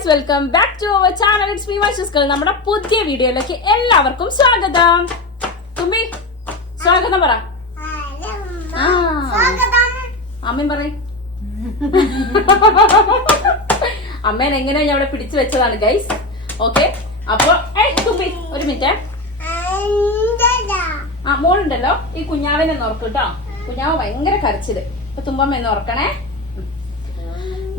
Guys, welcome back to our channel. It's me മൈഷുസ്കൾ. നമ്മുടെ പുതിയ വീഡിയോയിലേക്ക് എല്ലാവർക്കും സ്വാഗതം. തുമ്പി സ്വാഗതം പറ. അമ്മയും പറയും. അമ്മേനെ എങ്ങനെയാ ഞാൻ അവിടെ പിടിച്ചു വെച്ചതാണ് ഗൈസ്. ഓക്കെ, അപ്പൊ തുമ്പി ഒരു മിനിറ്റ്. മോളുണ്ടല്ലോ, ഈ കുഞ്ഞാവിനെ നോർക്കും കേട്ടോ. കുഞ്ഞാവ് ഭയങ്കര കരച്ചില്. അപ്പൊ തുമ്പമ്മ എന്ന് ഓർക്കണേ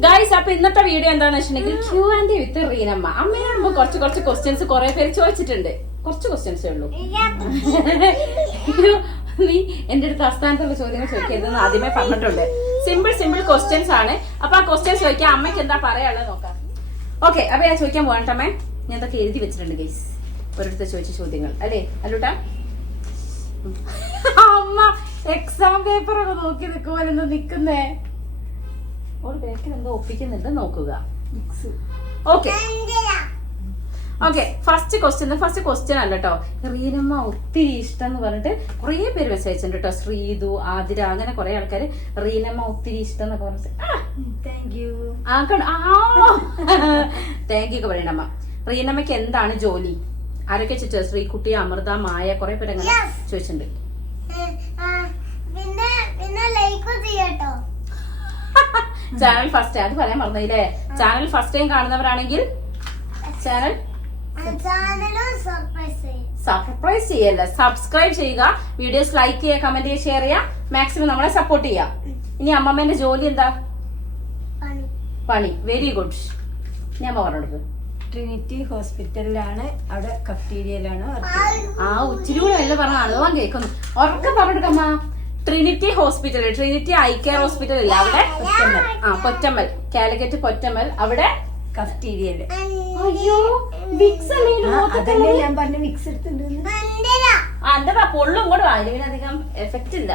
ഗൈസ്. അപ്പൊ ഇന്നത്തെ വീഡിയോ എന്താന്ന് വെച്ചിട്ടുണ്ടെങ്കിൽ Q&A വിത്ത് റീനമ്മ. അമ്മയാകുമ്പോ കുറച്ച് ക്വസ്റ്റ്യൻസ് കുറെ പേര് ചോദിച്ചിട്ടുണ്ട്. കുറച്ച് ക്വസ്റ്റ്യൻസേ ഉള്ളൂ. നീ എന്റെ അടുത്ത് അസ്ഥാനത്തുള്ള ചോദ്യങ്ങൾ ചോദിക്കരുതെന്ന് ആദ്യമേ പറഞ്ഞിട്ടുണ്ട്. സിമ്പിൾ ക്വസ്റ്റ്യൻസ് ആണ്. അപ്പൊ ആ ക്വസ്റ്റ്യൻസ് ചോദിക്കാൻ അമ്മയ്ക്ക് എന്താ പറയാനുള്ളത് നോക്കാം. ഓക്കെ, അപ്പൊ ഞാൻ ചോദിക്കാൻ പോകട്ടമ്മേ. ഞാൻ ഇതൊക്കെ എഴുതി വെച്ചിട്ടുണ്ട് ഗൈസ്, ഒരിടത്ത് ചോദിച്ച ചോദ്യങ്ങൾ അല്ലേ അല്ലൂട്ടാ. അമ്മ എക്സാം പേപ്പർ ഒക്കെ നോക്കി നിൽക്കുമല്ലോ നിക്കുന്നേ. ഒരു പേക്കിൽ എന്തോ ഒപ്പിക്കുന്നുണ്ട് നോക്കുക. ഓക്കെ, ഫസ്റ്റ് ക്വസ്റ്റ്യൻ അല്ല കേട്ടോ. റീനമ്മ ഒത്തിരി ഇഷ്ടം എന്ന് പറഞ്ഞിട്ട് കുറെ പേര് മെസ്സേജ് അയച്ചിട്ടുണ്ട് കേട്ടോ. ശ്രീതു, ആതിര, അങ്ങനെ കുറെ ആൾക്കാര് റീനമ്മ ഒത്തിരി ഇഷ്ടം എന്നൊക്കെ പറഞ്ഞിട്ട് താങ്ക് യു ഒക്കെ പറയണമ്മ. റീനമ്മയ്ക്ക് എന്താണ് ജോലി? ആരൊക്കെ ചോദിച്ചത്? ശ്രീകുട്ടി, അമൃത, മായ, കുറെ പേര് അങ്ങനെ ചോദിച്ചിട്ടുണ്ട്. ചാനൽ ഫസ്റ്റ്, അത് പറയാൻ മറന്നില്ലേ. ചാനൽ ഫസ്റ്റ് ടൈം കാണുന്നവരാണെങ്കിൽ ചാനൽ സർപ്രൈസ് ചെയ്യല്ല, സബ്സ്ക്രൈബ് ചെയ്യുക, വീഡിയോസ് ലൈക്ക് ചെയ്യുക, കമന്റ് ചെയ്യുക, ഷെയർ ചെയ്യുക, മാക്സിമം നമ്മളെ സപ്പോർട്ട് ചെയ്യുക. ഇനി അമ്മമ്മേന്റെ ജോലി എന്താ? പണി. Very good. ഞാൻ പറഞ്ഞത് ട്രിനിറ്റി ഹോസ്പിറ്റലിലാണ്, അവിടെ കഫ്റ്റീരിയയിലാണ്. ഉച്ചിരി കൂടെ എല്ലാം പറഞ്ഞാണ് ഞാൻ കേൾക്കുന്നു. ഉറക്കെ പറഞ്ഞെടുക്കമ്മ. Trinity hospital, Trinity eye care hospital ഇല്ല അവിടെ പൊറ്റമ്മൽ, കാലിക്കറ്റ് പൊറ്റമ്മൽ, അവിടെ കഫ്റ്റീരിയയില്. അയ്യോ, വിക്സ് അതല്ലേ ഞാൻ പറഞ്ഞ വിക്സ് എടുത്തിട്ടുണ്ട്. എന്താ പൊള്ളും കൂടെ അതിനധികം എഫക്റ്റ് ഇല്ല.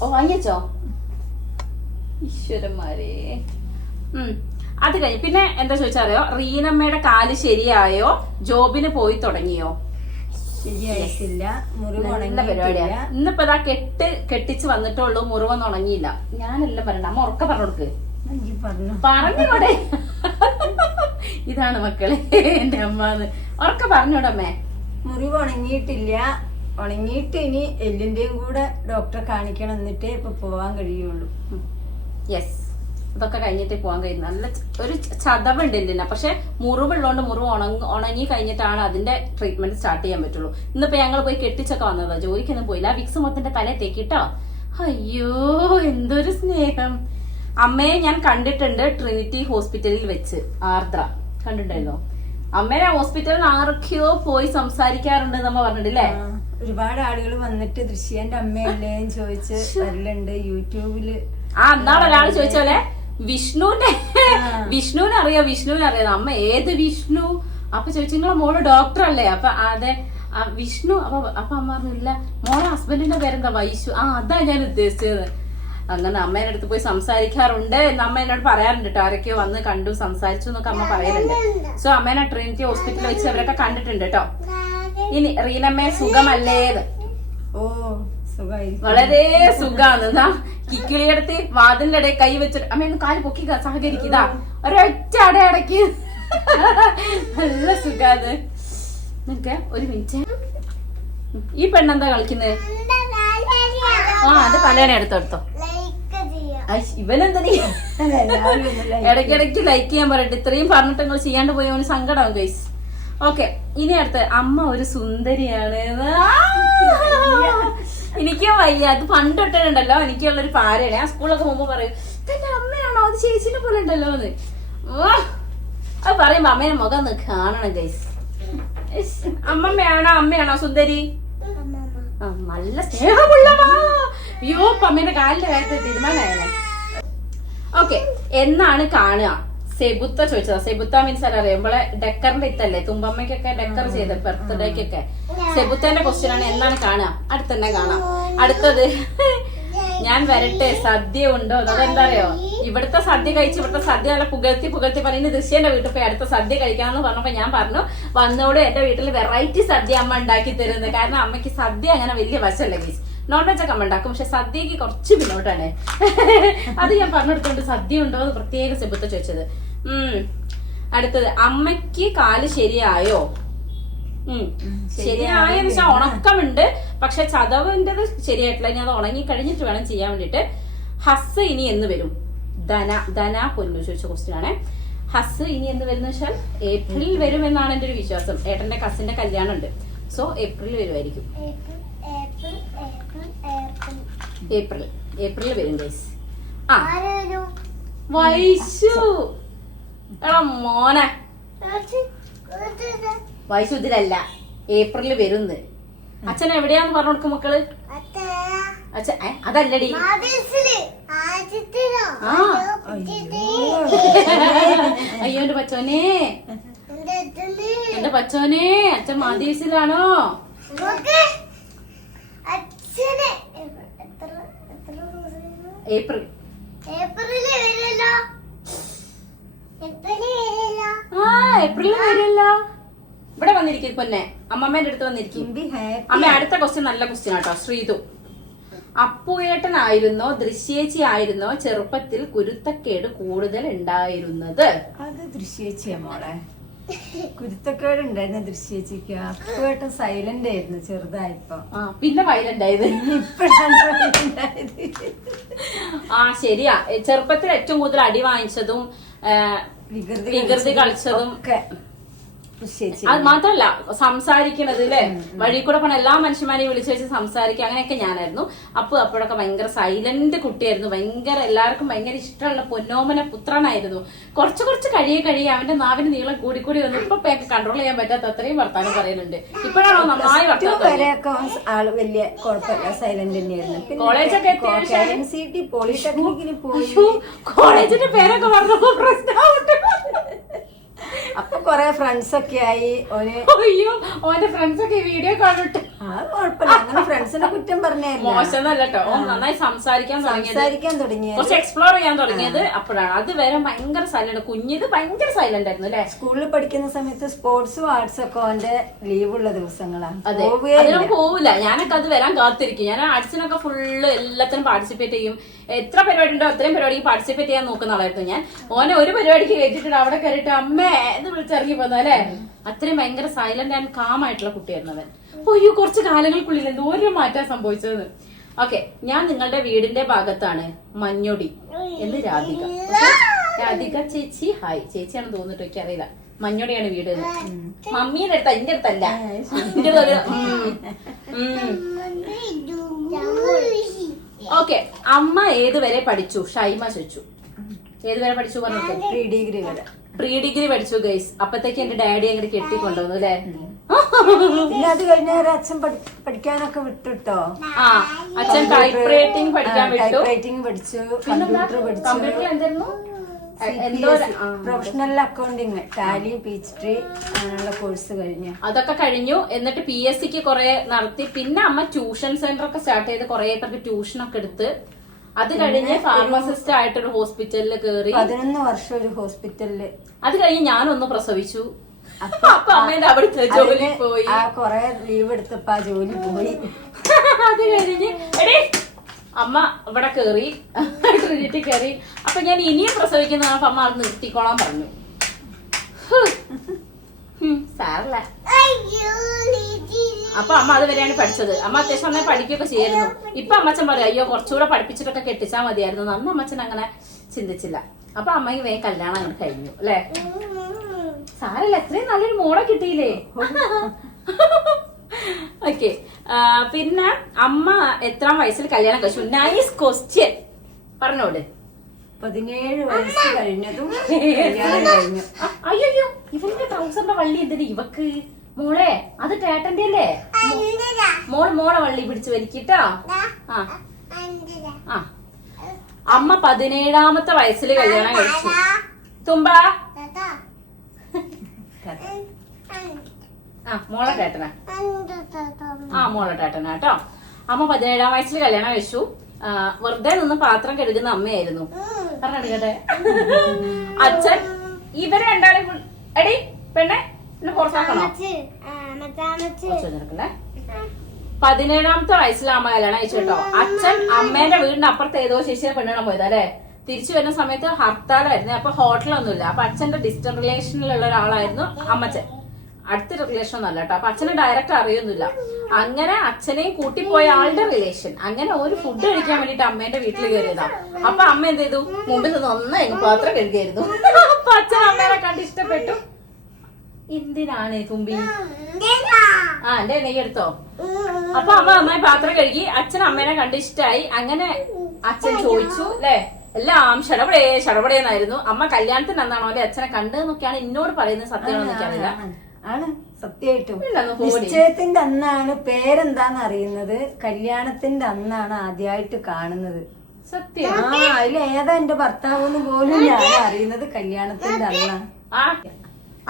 ഓ വാങ്ങിച്ചോ ഈശ്വരന്മാരെ. അത് കഴിഞ്ഞ് പിന്നെ എന്താ ചോദിച്ചറിയോ? റീനമ്മയുടെ കാല് ശരിയായോ? ജോബിന് പോയി തുടങ്ങിയോ? ശരിയായിട്ടില്ല, നല്ല പരിപാടിയാ. ഇന്നിപ്പോ ഇതാ കെട്ടിച്ച് വന്നിട്ടുള്ളൂ, മുറിവൊന്നും ഉണങ്ങിയില്ല. ഞാനെല്ലാം പറയണ്ട, അമ്മ ഉറക്കെ പറഞ്ഞു കൊടുക്ക്. പറഞ്ഞോടെ ഇതാണ് മക്കളെ എന്റെ അമ്മന്ന് ഉറക്കെ പറഞ്ഞോടമ്മേ. മുറിവ് ഉണങ്ങിയിട്ടില്ല, ഉണങ്ങിയിട്ട് ഇനി എല്ലിന്റെയും കൂടെ ഡോക്ടറെ കാണിക്കണം, എന്നിട്ടേ ഇപ്പൊ പോവാൻ കഴിയുള്ളൂ. യെസ്, ഇതൊക്കെ കഴിഞ്ഞിട്ടേ പോകാൻ കഴിയും. നല്ല ഒരു ചതവുണ്ട് എല്ലിന്, പക്ഷെ മുറിവുള്ളതുകൊണ്ട് മുറിവ് ഉണങ്ങി കഴിഞ്ഞിട്ടാണ് അതിന്റെ ട്രീറ്റ്മെന്റ് സ്റ്റാർട്ട് ചെയ്യാൻ പറ്റുള്ളൂ. ഇന്നിപ്പോ ഞങ്ങൾ പോയി കെട്ടിച്ചൊക്കെ വന്നതാ, ജോലിക്കൊന്നും പോയില്ല. വിക്സ് മൊത്തത്തിന്റെ തലേ തേക്കിട്ടോ. അയ്യോ എന്തൊരു സ്നേഹം. അമ്മയെ ഞാൻ കണ്ടിട്ടുണ്ട് ട്രിനിറ്റി ഹോസ്പിറ്റലിൽ വെച്ച്. ആർദ്ര കണ്ടിട്ടുണ്ടല്ലോ അമ്മേനെ. ഹോസ്പിറ്റലിൽ ആരൊക്കെയോ പോയി സംസാരിക്കാറുണ്ട് നമ്മ പറഞ്ഞിട്ടില്ലേ. ഒരുപാട് ആളുകൾ വന്നിട്ട് ദൃശ്യന്റെ അമ്മയല്ലേ ചോദിച്ച് വരലുണ്ട് യൂട്യൂബില്. എന്നാണ് ഒരാൾ ചോദിച്ചോലെ വിഷ്ണുവിനെ അറിയാം. അമ്മ ഏത് വിഷ്ണു? അപ്പൊ ചോദിച്ചു നിങ്ങളെ മോള് ഡോക്ടർ അല്ലേ? അപ്പൊ അതെ വിഷ്ണു. അപ്പൊ അമ്മ പറഞ്ഞില്ല, മോളെ ഹസ്ബൻഡിന്റെ പേരെന്താ? വൈശു. അതാ ഞാൻ ഉദ്ദേശിച്ചത്. അങ്ങനെ അമ്മേന്റെ അടുത്ത് പോയി സംസാരിക്കാറുണ്ട് എന്ന് അമ്മ എന്നോട് പറയാറുണ്ട് കേട്ടോ. ആരൊക്കെയോ വന്ന് കണ്ടു, സംസാരിച്ചു എന്നൊക്കെ അമ്മ പറയുന്നുണ്ട്. സോ അമ്മേനെ ട്രിനിറ്റി ഹോസ്പിറ്റലിൽ വെച്ച് അവരൊക്കെ കണ്ടിട്ടുണ്ട് കേട്ടോ. ഇനി റീനമ്മയെ സുഖമല്ലേന്ന്? ഓ സുഖമായി, വളരെ സുഖാണ്. കിക്കിളിയെടുത്ത് വാതിലിന്റെ ഇടയിൽ കൈ വെച്ചിട്ട് അമ്മയൊന്ന് കാല് പൊക്കി സഹകരിക്കുക. ഒരൊറ്റ അടയടക്കി നല്ല സുഖാണ്. നിനക്ക് ഒരു മിനിറ്റ്. ഈ പെണ്ണെന്താ കളിക്കുന്നത്? അത് പലേനെ എടുത്തോ. ഇവനെന്താ ഇടയ്ക്കിടയ്ക്ക് ലൈക്ക് ചെയ്യാൻ പറയട്ടെ. ഇത്രയും പറഞ്ഞിട്ട് നിങ്ങൾ ചെയ്യാണ്ട് പോയി അവന് സങ്കടമാവും ഗൈസ്. ഓക്കെ, ഇനി അടുത്ത് അമ്മ ഒരു സുന്ദരിയാണ്. എനിക്കും വയ്യ. അത് പണ്ട് തൊട്ടുണ്ടല്ലോ എനിക്കുള്ളൊരു പാരയാണ്. ഞാൻ സ്കൂളൊക്കെ മുമ്പ് പറയും, തന്റെ അമ്മയാണോ? അത് ചേച്ചിനെ പോലെ ഉണ്ടല്ലോ എന്ന്. അത് പറയുമ്പോ അമ്മേനെ മുഖം ഒന്ന് കാണണം ഗൈസ്. അമ്മയാണോ സുന്ദരി? നല്ല സ്നേഹമുള്ളവാ. അയ്യോ അമ്മേന്റെ കാലിന്റെ കാര്യത്തിൽ തീരുമാനമായനെ. ഓക്കെ, എന്നാണ് കാണുക? സെബുത്ത ചോദിച്ചതാ. സെബുത്ത മീൻസ് അറിയുമ്പോളെ ഡെക്കറിന്റെ ഇത്തല്ലേ, തുമ്പമ്മയ്ക്കൊക്കെ ഡെക്കർ ചെയ്ത് ബർത്ത്ഡേക്കൊക്കെ. സെബുത്തേന്റെ ക്വസ്റ്റ്യൻ ആണ്, എന്നാണ് കാണുക? അടുത്തന്നെ കാണാം. അടുത്തത്, ഞാൻ വരട്ടെ, സദ്യ ഉണ്ടോ? അതെന്താ അറിയോ? ഇവിടുത്തെ സദ്യ കഴിച്ച് ഇവിടുത്തെ സദ്യ നല്ല പുകഴ്ത്തി പറയുന്നത് ദൃശ്യന്റെ വീട്ടിൽ പോയി അടുത്ത സദ്യ കഴിക്കാന്ന് പറഞ്ഞപ്പോ ഞാൻ പറഞ്ഞു, വന്നോട് എന്റെ വീട്ടിൽ വെറൈറ്റി സദ്യ അമ്മ ഉണ്ടാക്കി തരുന്നത്. കാരണം അമ്മയ്ക്ക് സദ്യ അങ്ങനെ വലിയ വശമല്ല ഗൈസ്. നോൺ വെജ് ഒക്കെ അമ്മ ഉണ്ടാക്കും, പക്ഷെ സദ്യക്ക് കുറച്ച് പിന്നോട്ടാണ്. അത് ഞാൻ പറഞ്ഞെടുത്തോണ്ട് സദ്യ ഉണ്ടോ എന്ന് പ്രത്യേക സെബുത്ത ചോദിച്ചത്. അടുത്തത് അമ്മയ്ക്ക് കാല് ശരിയായോ? ശരിയായെന്ന് വെച്ചാൽ ഉണക്കമുണ്ട്, പക്ഷെ ചതവിൻ്റെത് ശരിയായിട്ടില്ല. ഇനി അത് ഉണങ്ങി കഴിഞ്ഞിട്ട് വേണം ചെയ്യാൻ വേണ്ടിട്ട്. ഹസ് ഇനി എന്ന് വരും? ധന പൊന്നു ചോദിച്ച ക്വസ്റ്റ്യൻ ആണ്. ഹസ് ഇനി എന്ന് വരുന്ന വെച്ചാൽ ഏപ്രിലിൽ വരും എന്നാണ് എന്റെ ഒരു വിശ്വാസം. ഏട്ടന്റെ കസിന്റെ കല്യാണം ഉണ്ട്, സോ ഏപ്രിലിൽ വരുമായിരിക്കും. ഏപ്രിലിൽ വരും ഗൈസ്. ആ വൈശു എടാ മോനെ, വൈശു ഇതിലല്ല, ഏപ്രിലിൽ വരുന്ന്. അച്ഛൻ എവിടെയാന്ന് പറഞ്ഞു കൊടുക്കും മക്കള്. അച്ഛൻ അതല്ലടി, അയ്യോ എന്റെ പച്ചോനെ, എന്റെ പച്ചോനെ, അച്ഛൻ മാതീസിലാണോ? ഏപ്രിൽ ഏപ്രിൽ വരില്ല. ഇവിടെ വന്നിരിക്കും പൊന്നെ, അമ്മമ്മേന്റെ അടുത്ത് വന്നിരിക്കും. അമ്മ അടുത്ത ക്വസ്റ്റ്യൻ നല്ല ക്വസ്റ്റ്യൻ ആട്ടോ. ശ്രീതു, അപ്പുയേട്ടനായിരുന്നോ ദൃശ്യേച്ചി ആയിരുന്നോ ചെറുപ്പത്തിൽ കുരുത്തക്കേട് കൂടുതൽ ഉണ്ടായിരുന്നത്? അത് ദൃശ്യേച്ചിയാ മോളെ. കുരുത്തക്കേട് ഉണ്ടായിരുന്ന ദൃശ്യേച്ചിക്ക്. അപ്പുയേട്ടൻ സൈലന്റ് ആയിരുന്നു ചെറുതായപ്പോ, പിന്നെ വയലന്റ് ആയത് ഇപ്പഴാണ്. ശരിയാ. ചെറുപ്പത്തിൽ ഏറ്റവും കൂടുതൽ അടി വാങ്ങിച്ചതും വികൃതി കളിച്ചതും അത് മാത്രല്ല സംസാരിക്കണത് അല്ലെ, വഴി കൂടെ പോണ എല്ലാ മനുഷ്യന്മാരെയും വിളിച്ചു വെച്ച് സംസാരിക്കുക, അങ്ങനെയൊക്കെ ഞാനായിരുന്നു. അപ്പോഴൊക്കെ ഭയങ്കര സൈലന്റ് കുട്ടിയായിരുന്നു. ഭയങ്കര എല്ലാവർക്കും ഭയങ്കര ഇഷ്ടമുള്ള പൊന്നോമന പുത്രനായിരുന്നു. കുറച്ച് കഴിയെ അവന്റെ നാവിന് നീളം കൂടി വന്നു. ഇപ്പൊ കൺട്രോൾ ചെയ്യാൻ പറ്റാത്ത അത്രയും വർത്താനം പറയുന്നുണ്ട്. ഇപ്പോഴാണോ നന്നായി ആള് വലിയ കുഴപ്പമില്ല, സൈലന്റ് തന്നെയായിരുന്നു. കോളേജൊക്കെ പോളിടെക്നിക്കിന് പോയി. കോളേജിന്റെ പേരൊക്കെ പറഞ്ഞപ്പോ പ്രശ്നമാവട്ടെ. അപ്പൊ കൊറേ ഫ്രണ്ട്സ് ഒക്കെ ആയി. അയ്യോ ഓന്റെ ഫ്രണ്ട്സ് ഒക്കെ വീഡിയോ കാണട്ടെ. കുഴപ്പമില്ല, അങ്ങനെ ഫ്രണ്ട്സിനെ കുറ്റം പറഞ്ഞായിരുന്നു. മോശമല്ല കേട്ടോ. ഓൻ സംസാരിക്കാൻ തുടങ്ങിയത്, കുറച്ച് എക്സ്പ്ലോർ ചെയ്യാൻ തുടങ്ങിയത് അപ്പോഴാണ്. അത് വരെ ഭയങ്കര സൈലന്റ്. കുഞ്ഞിത് ഭയങ്കര സൈലന്റ് ആയിരുന്നു അല്ലെ. സ്കൂളിൽ പഠിക്കുന്ന സമയത്ത് സ്പോർട്സും ആർട്സും ഒക്കെ ഓന്റെ ലീവുള്ള ദിവസങ്ങളാണ്. അതിനൊന്നും പോവില്ല. ഞാനൊക്കെ അത് വരാൻ കാത്തിരിക്കും. ഞാൻ ആർട്സിനൊക്കെ ഫുള്ള് എല്ലാത്തിനും പാർട്ടിസിപ്പേറ്റ് ചെയ്യും. എത്ര പരിപാടി ഉണ്ടോ അത്രയും പരിപാടിക്ക് പാർട്ടിസിപ്പേറ്റ് ചെയ്യാൻ നോക്കുന്ന ആളായിരുന്നു ഞാൻ. ഓനെ ഒരു പരിപാടിക്ക് കേട്ടിട്ടുണ്ട് അവിടെ കയറിയിട്ട് അമ്മേ എന്ന് വിളിച്ചിറങ്ങി പോന്നു അല്ലെ. അത്രയും ഭയങ്കര സൈലന്റ് ആൻഡ് കാം ആയിട്ടുള്ള കുട്ടിയായിരുന്നു അവൻ. അയ്യോ കുറച്ച് കാലങ്ങൾക്കുള്ളിൽ എന്തോരം മാറ്റാൻ സംഭവിച്ചത്. ഓക്കെ, ഞാൻ നിങ്ങളുടെ വീടിന്റെ ഭാഗത്താണ്. മഞ്ഞൊടി എന്ന് രാധിക ചേച്ചി. ഹായ് ചേച്ചിയാണെന്ന് തോന്നിട്ട് എനിക്ക് അറിയില്ല. മഞ്ഞൊടിയാണ് വീട്. മമ്മീന്റെ അടുത്ത, എന്റെ അടുത്തല്ല. ഓക്കെ, അമ്മ ഏതുവരെ പഠിച്ചു? ഷൈമ ചോദിച്ചു. ഏതുവരെ പഠിച്ചു പറഞ്ഞു? പ്രീ ഡിഗ്രി പഠിച്ചു ഗൈസ്. അപ്പത്തേക്ക് എന്റെ ഡാഡി അങ്ങോട്ട് കെട്ടിക്കൊണ്ടുവന്നു അല്ലെ. അത് കഴിഞ്ഞ അച്ഛൻ പഠിക്കാനൊക്കെ വിട്ടുട്ടോ. അച്ഛൻ ടൈപ്പ് റൈറ്റിംഗ് പഠിക്കാൻ വിട്ടു. ടൈപ്പ് പഠിച്ചു, കമ്പ്യൂട്ടർ പഠിച്ചു. കമ്പ്യൂട്ടർ എന്തായിരുന്നു? പ്രൊഫഷണൽ അക്കൗണ്ടിങ്, ടാലി, PhD അങ്ങനെയുള്ള കോഴ്സ് കഴിഞ്ഞു. അതൊക്കെ കഴിഞ്ഞു. എന്നിട്ട് PSC കുറെ നടത്തി. പിന്നെ അമ്മ ട്യൂഷൻ സെന്റർ ഒക്കെ സ്റ്റാർട്ട് ചെയ്ത് കുറെ പേർക്ക് ട്യൂഷനൊക്കെ എടുത്ത്. അത് കഴിഞ്ഞ് ഫാർമസിസ്റ്റ് ആയിട്ടൊരു ഹോസ്പിറ്റലിൽ കയറി 11 വർഷം ഒരു ഹോസ്പിറ്റലില്. അത് കഴിഞ്ഞ് ഞാനൊന്ന് പ്രസവിച്ചു. അപ്പൊ അമ്മേന്റെ അവിടുത്തെ ജോലി പോയി. കൊറേ ലീവ് എടുത്തപ്പോ ആ ജോലി പോയി. അത് കഴിഞ്ഞ് അമ്മ ഇവിടെ കേറി, ട്രിനിറ്റി കയറി. അപ്പൊ ഞാൻ ഇനിയും പ്രസവിക്കുന്ന അമ്മ അത് നിർത്തിക്കോളാൻ പറഞ്ഞു. സാറല്ല. അപ്പൊ അമ്മ അത് വരെയാണ് പഠിച്ചത്. അമ്മ അത്യാവശ്യം നന്നായി പഠിക്കുകയൊക്കെ ചെയ്യായിരുന്നു. ഇപ്പൊ അമ്മച്ചൻ പറയും അയ്യോ കുറച്ചുകൂടെ പഠിപ്പിച്ചിട്ടൊക്കെ കെട്ടിച്ചാൽ മതിയായിരുന്നു. അന്ന് അമ്മച്ചൻ അങ്ങനെ ചിന്തിച്ചില്ല. അപ്പൊ അമ്മയ്ക്ക് വേഗം കല്യാണം അങ്ങനെ കഴിഞ്ഞു അല്ലെ. സാരല്ല, എത്രയും നല്ലൊരു മോളെ കിട്ടിയില്ലേ. ഓക്കെ, പിന്നെ അമ്മ എത്രാം വയസ്സിൽ കല്യാണം കഴിച്ചു? നൈസ് ക്വസ്റ്റ്യൻ, പറഞ്ഞോട്. 17 വയസ്സ് കഴിഞ്ഞതും കല്യാണം കഴിഞ്ഞു. അയ്യോ ഇവന്റെ ട്രൗസറിന്റെ വള്ളി എന്തിനാ ഇവക്ക്? മോളെ അത് ചേട്ടന്റെ അല്ലേ? മോളെ വള്ളി പിടിച്ചു വലിക്കിട്ടോ. അമ്മ 17ാമത്തെ വയസ്സിൽ കല്യാണം കഴിച്ചു. തുമ്പ മോളെ ചേട്ടനാ. മോളെ ചേട്ടനാ കേട്ടോ. അമ്മ 17ാം വയസ്സിൽ കല്യാണം കഴിച്ചു. വെറുതെ നിന്ന് പാത്രം കഴുകുന്ന അമ്മയായിരുന്നു. പറഞ്ഞെടുക്കട്ടെ. അച്ഛൻ ഇവരെ രണ്ടാളും എടി പെണ്ണെ പുറത്താക്കണോ? 17ാമത്തെ വയസ്സിൽ അമ്മ കല്യാണം കഴിച്ചു കേട്ടോ. അച്ഛൻ അമ്മേന്റെ വീടിന്റെ അപ്പുറത്ത് ഏതോ ശിശിയെ പെണ്ണിടാൻ പോയതാ അല്ലെ. തിരിച്ചു വരുന്ന സമയത്ത് ഹർത്താലായിരുന്നു. അപ്പൊ ഹോട്ടലൊന്നുമില്ല. അപ്പൊ അച്ഛന്റെ ഡിസ്റ്റന്റ് റിലേഷനിലുള്ള ഒരാളായിരുന്നു അമ്മച്ചൻ. അടുത്ത റിലേഷൻ ഒന്നല്ല കേട്ടോ. അപ്പൊ അച്ഛനെ ഡയറക്റ്റ് അറിയൊന്നുമില്ല. അങ്ങനെ അച്ഛനെയും കൂട്ടിപ്പോയ ആളുടെ റിലേഷൻ. അങ്ങനെ ഒരു ഫുഡ് കഴിക്കാൻ വേണ്ടിട്ട് അമ്മേന്റെ വീട്ടിൽ കയറിയതാ. അപ്പൊ അമ്മ എന്ത് ചെയ്തു, മുമ്പിൽ നിന്ന് ഒന്നായി പാത്രം കഴുകിയായിരുന്നു. അപ്പൊ അച്ഛൻ അമ്മേനെ കണ്ട് ഇഷ്ടപ്പെട്ടു. എന്തിനാണ് തുമ്പി? എന്റെ നെയ്യ് എടുത്തോ. അപ്പൊ അമ്മ അമ്മയെ പാത്രം കഴുകി. അച്ഛൻ അമ്മേനെ കണ്ട് ഇഷ്ടായി. അങ്ങനെ അച്ഛൻ ചോദിച്ചു അല്ലെ, എല്ലാം ഷടപടേന്നായിരുന്നു. അമ്മ കല്യാണത്തിന് അന്നാണോ അല്ലെ അച്ഛനെ കണ്ടതെന്നൊക്കെയാണ് എന്നോട് പറയുന്നത്. സത്യമാണോ എനിക്കറിയില്ല. ആണ് സത്യമായിട്ടും. നിശ്ചയത്തിന്റെ അന്നാണ് പേരെന്താന്ന് അറിയുന്നത്, കല്യാണത്തിന്റെ അന്നാണ് ആദ്യമായിട്ട് കാണുന്നത്. സത്യം. അതിൽ ഏതാ എന്റെ ഭർത്താവെന്ന് പോലും ഞാൻ അറിയുന്നത് കല്യാണത്തിന്റെ അന്നാണ്.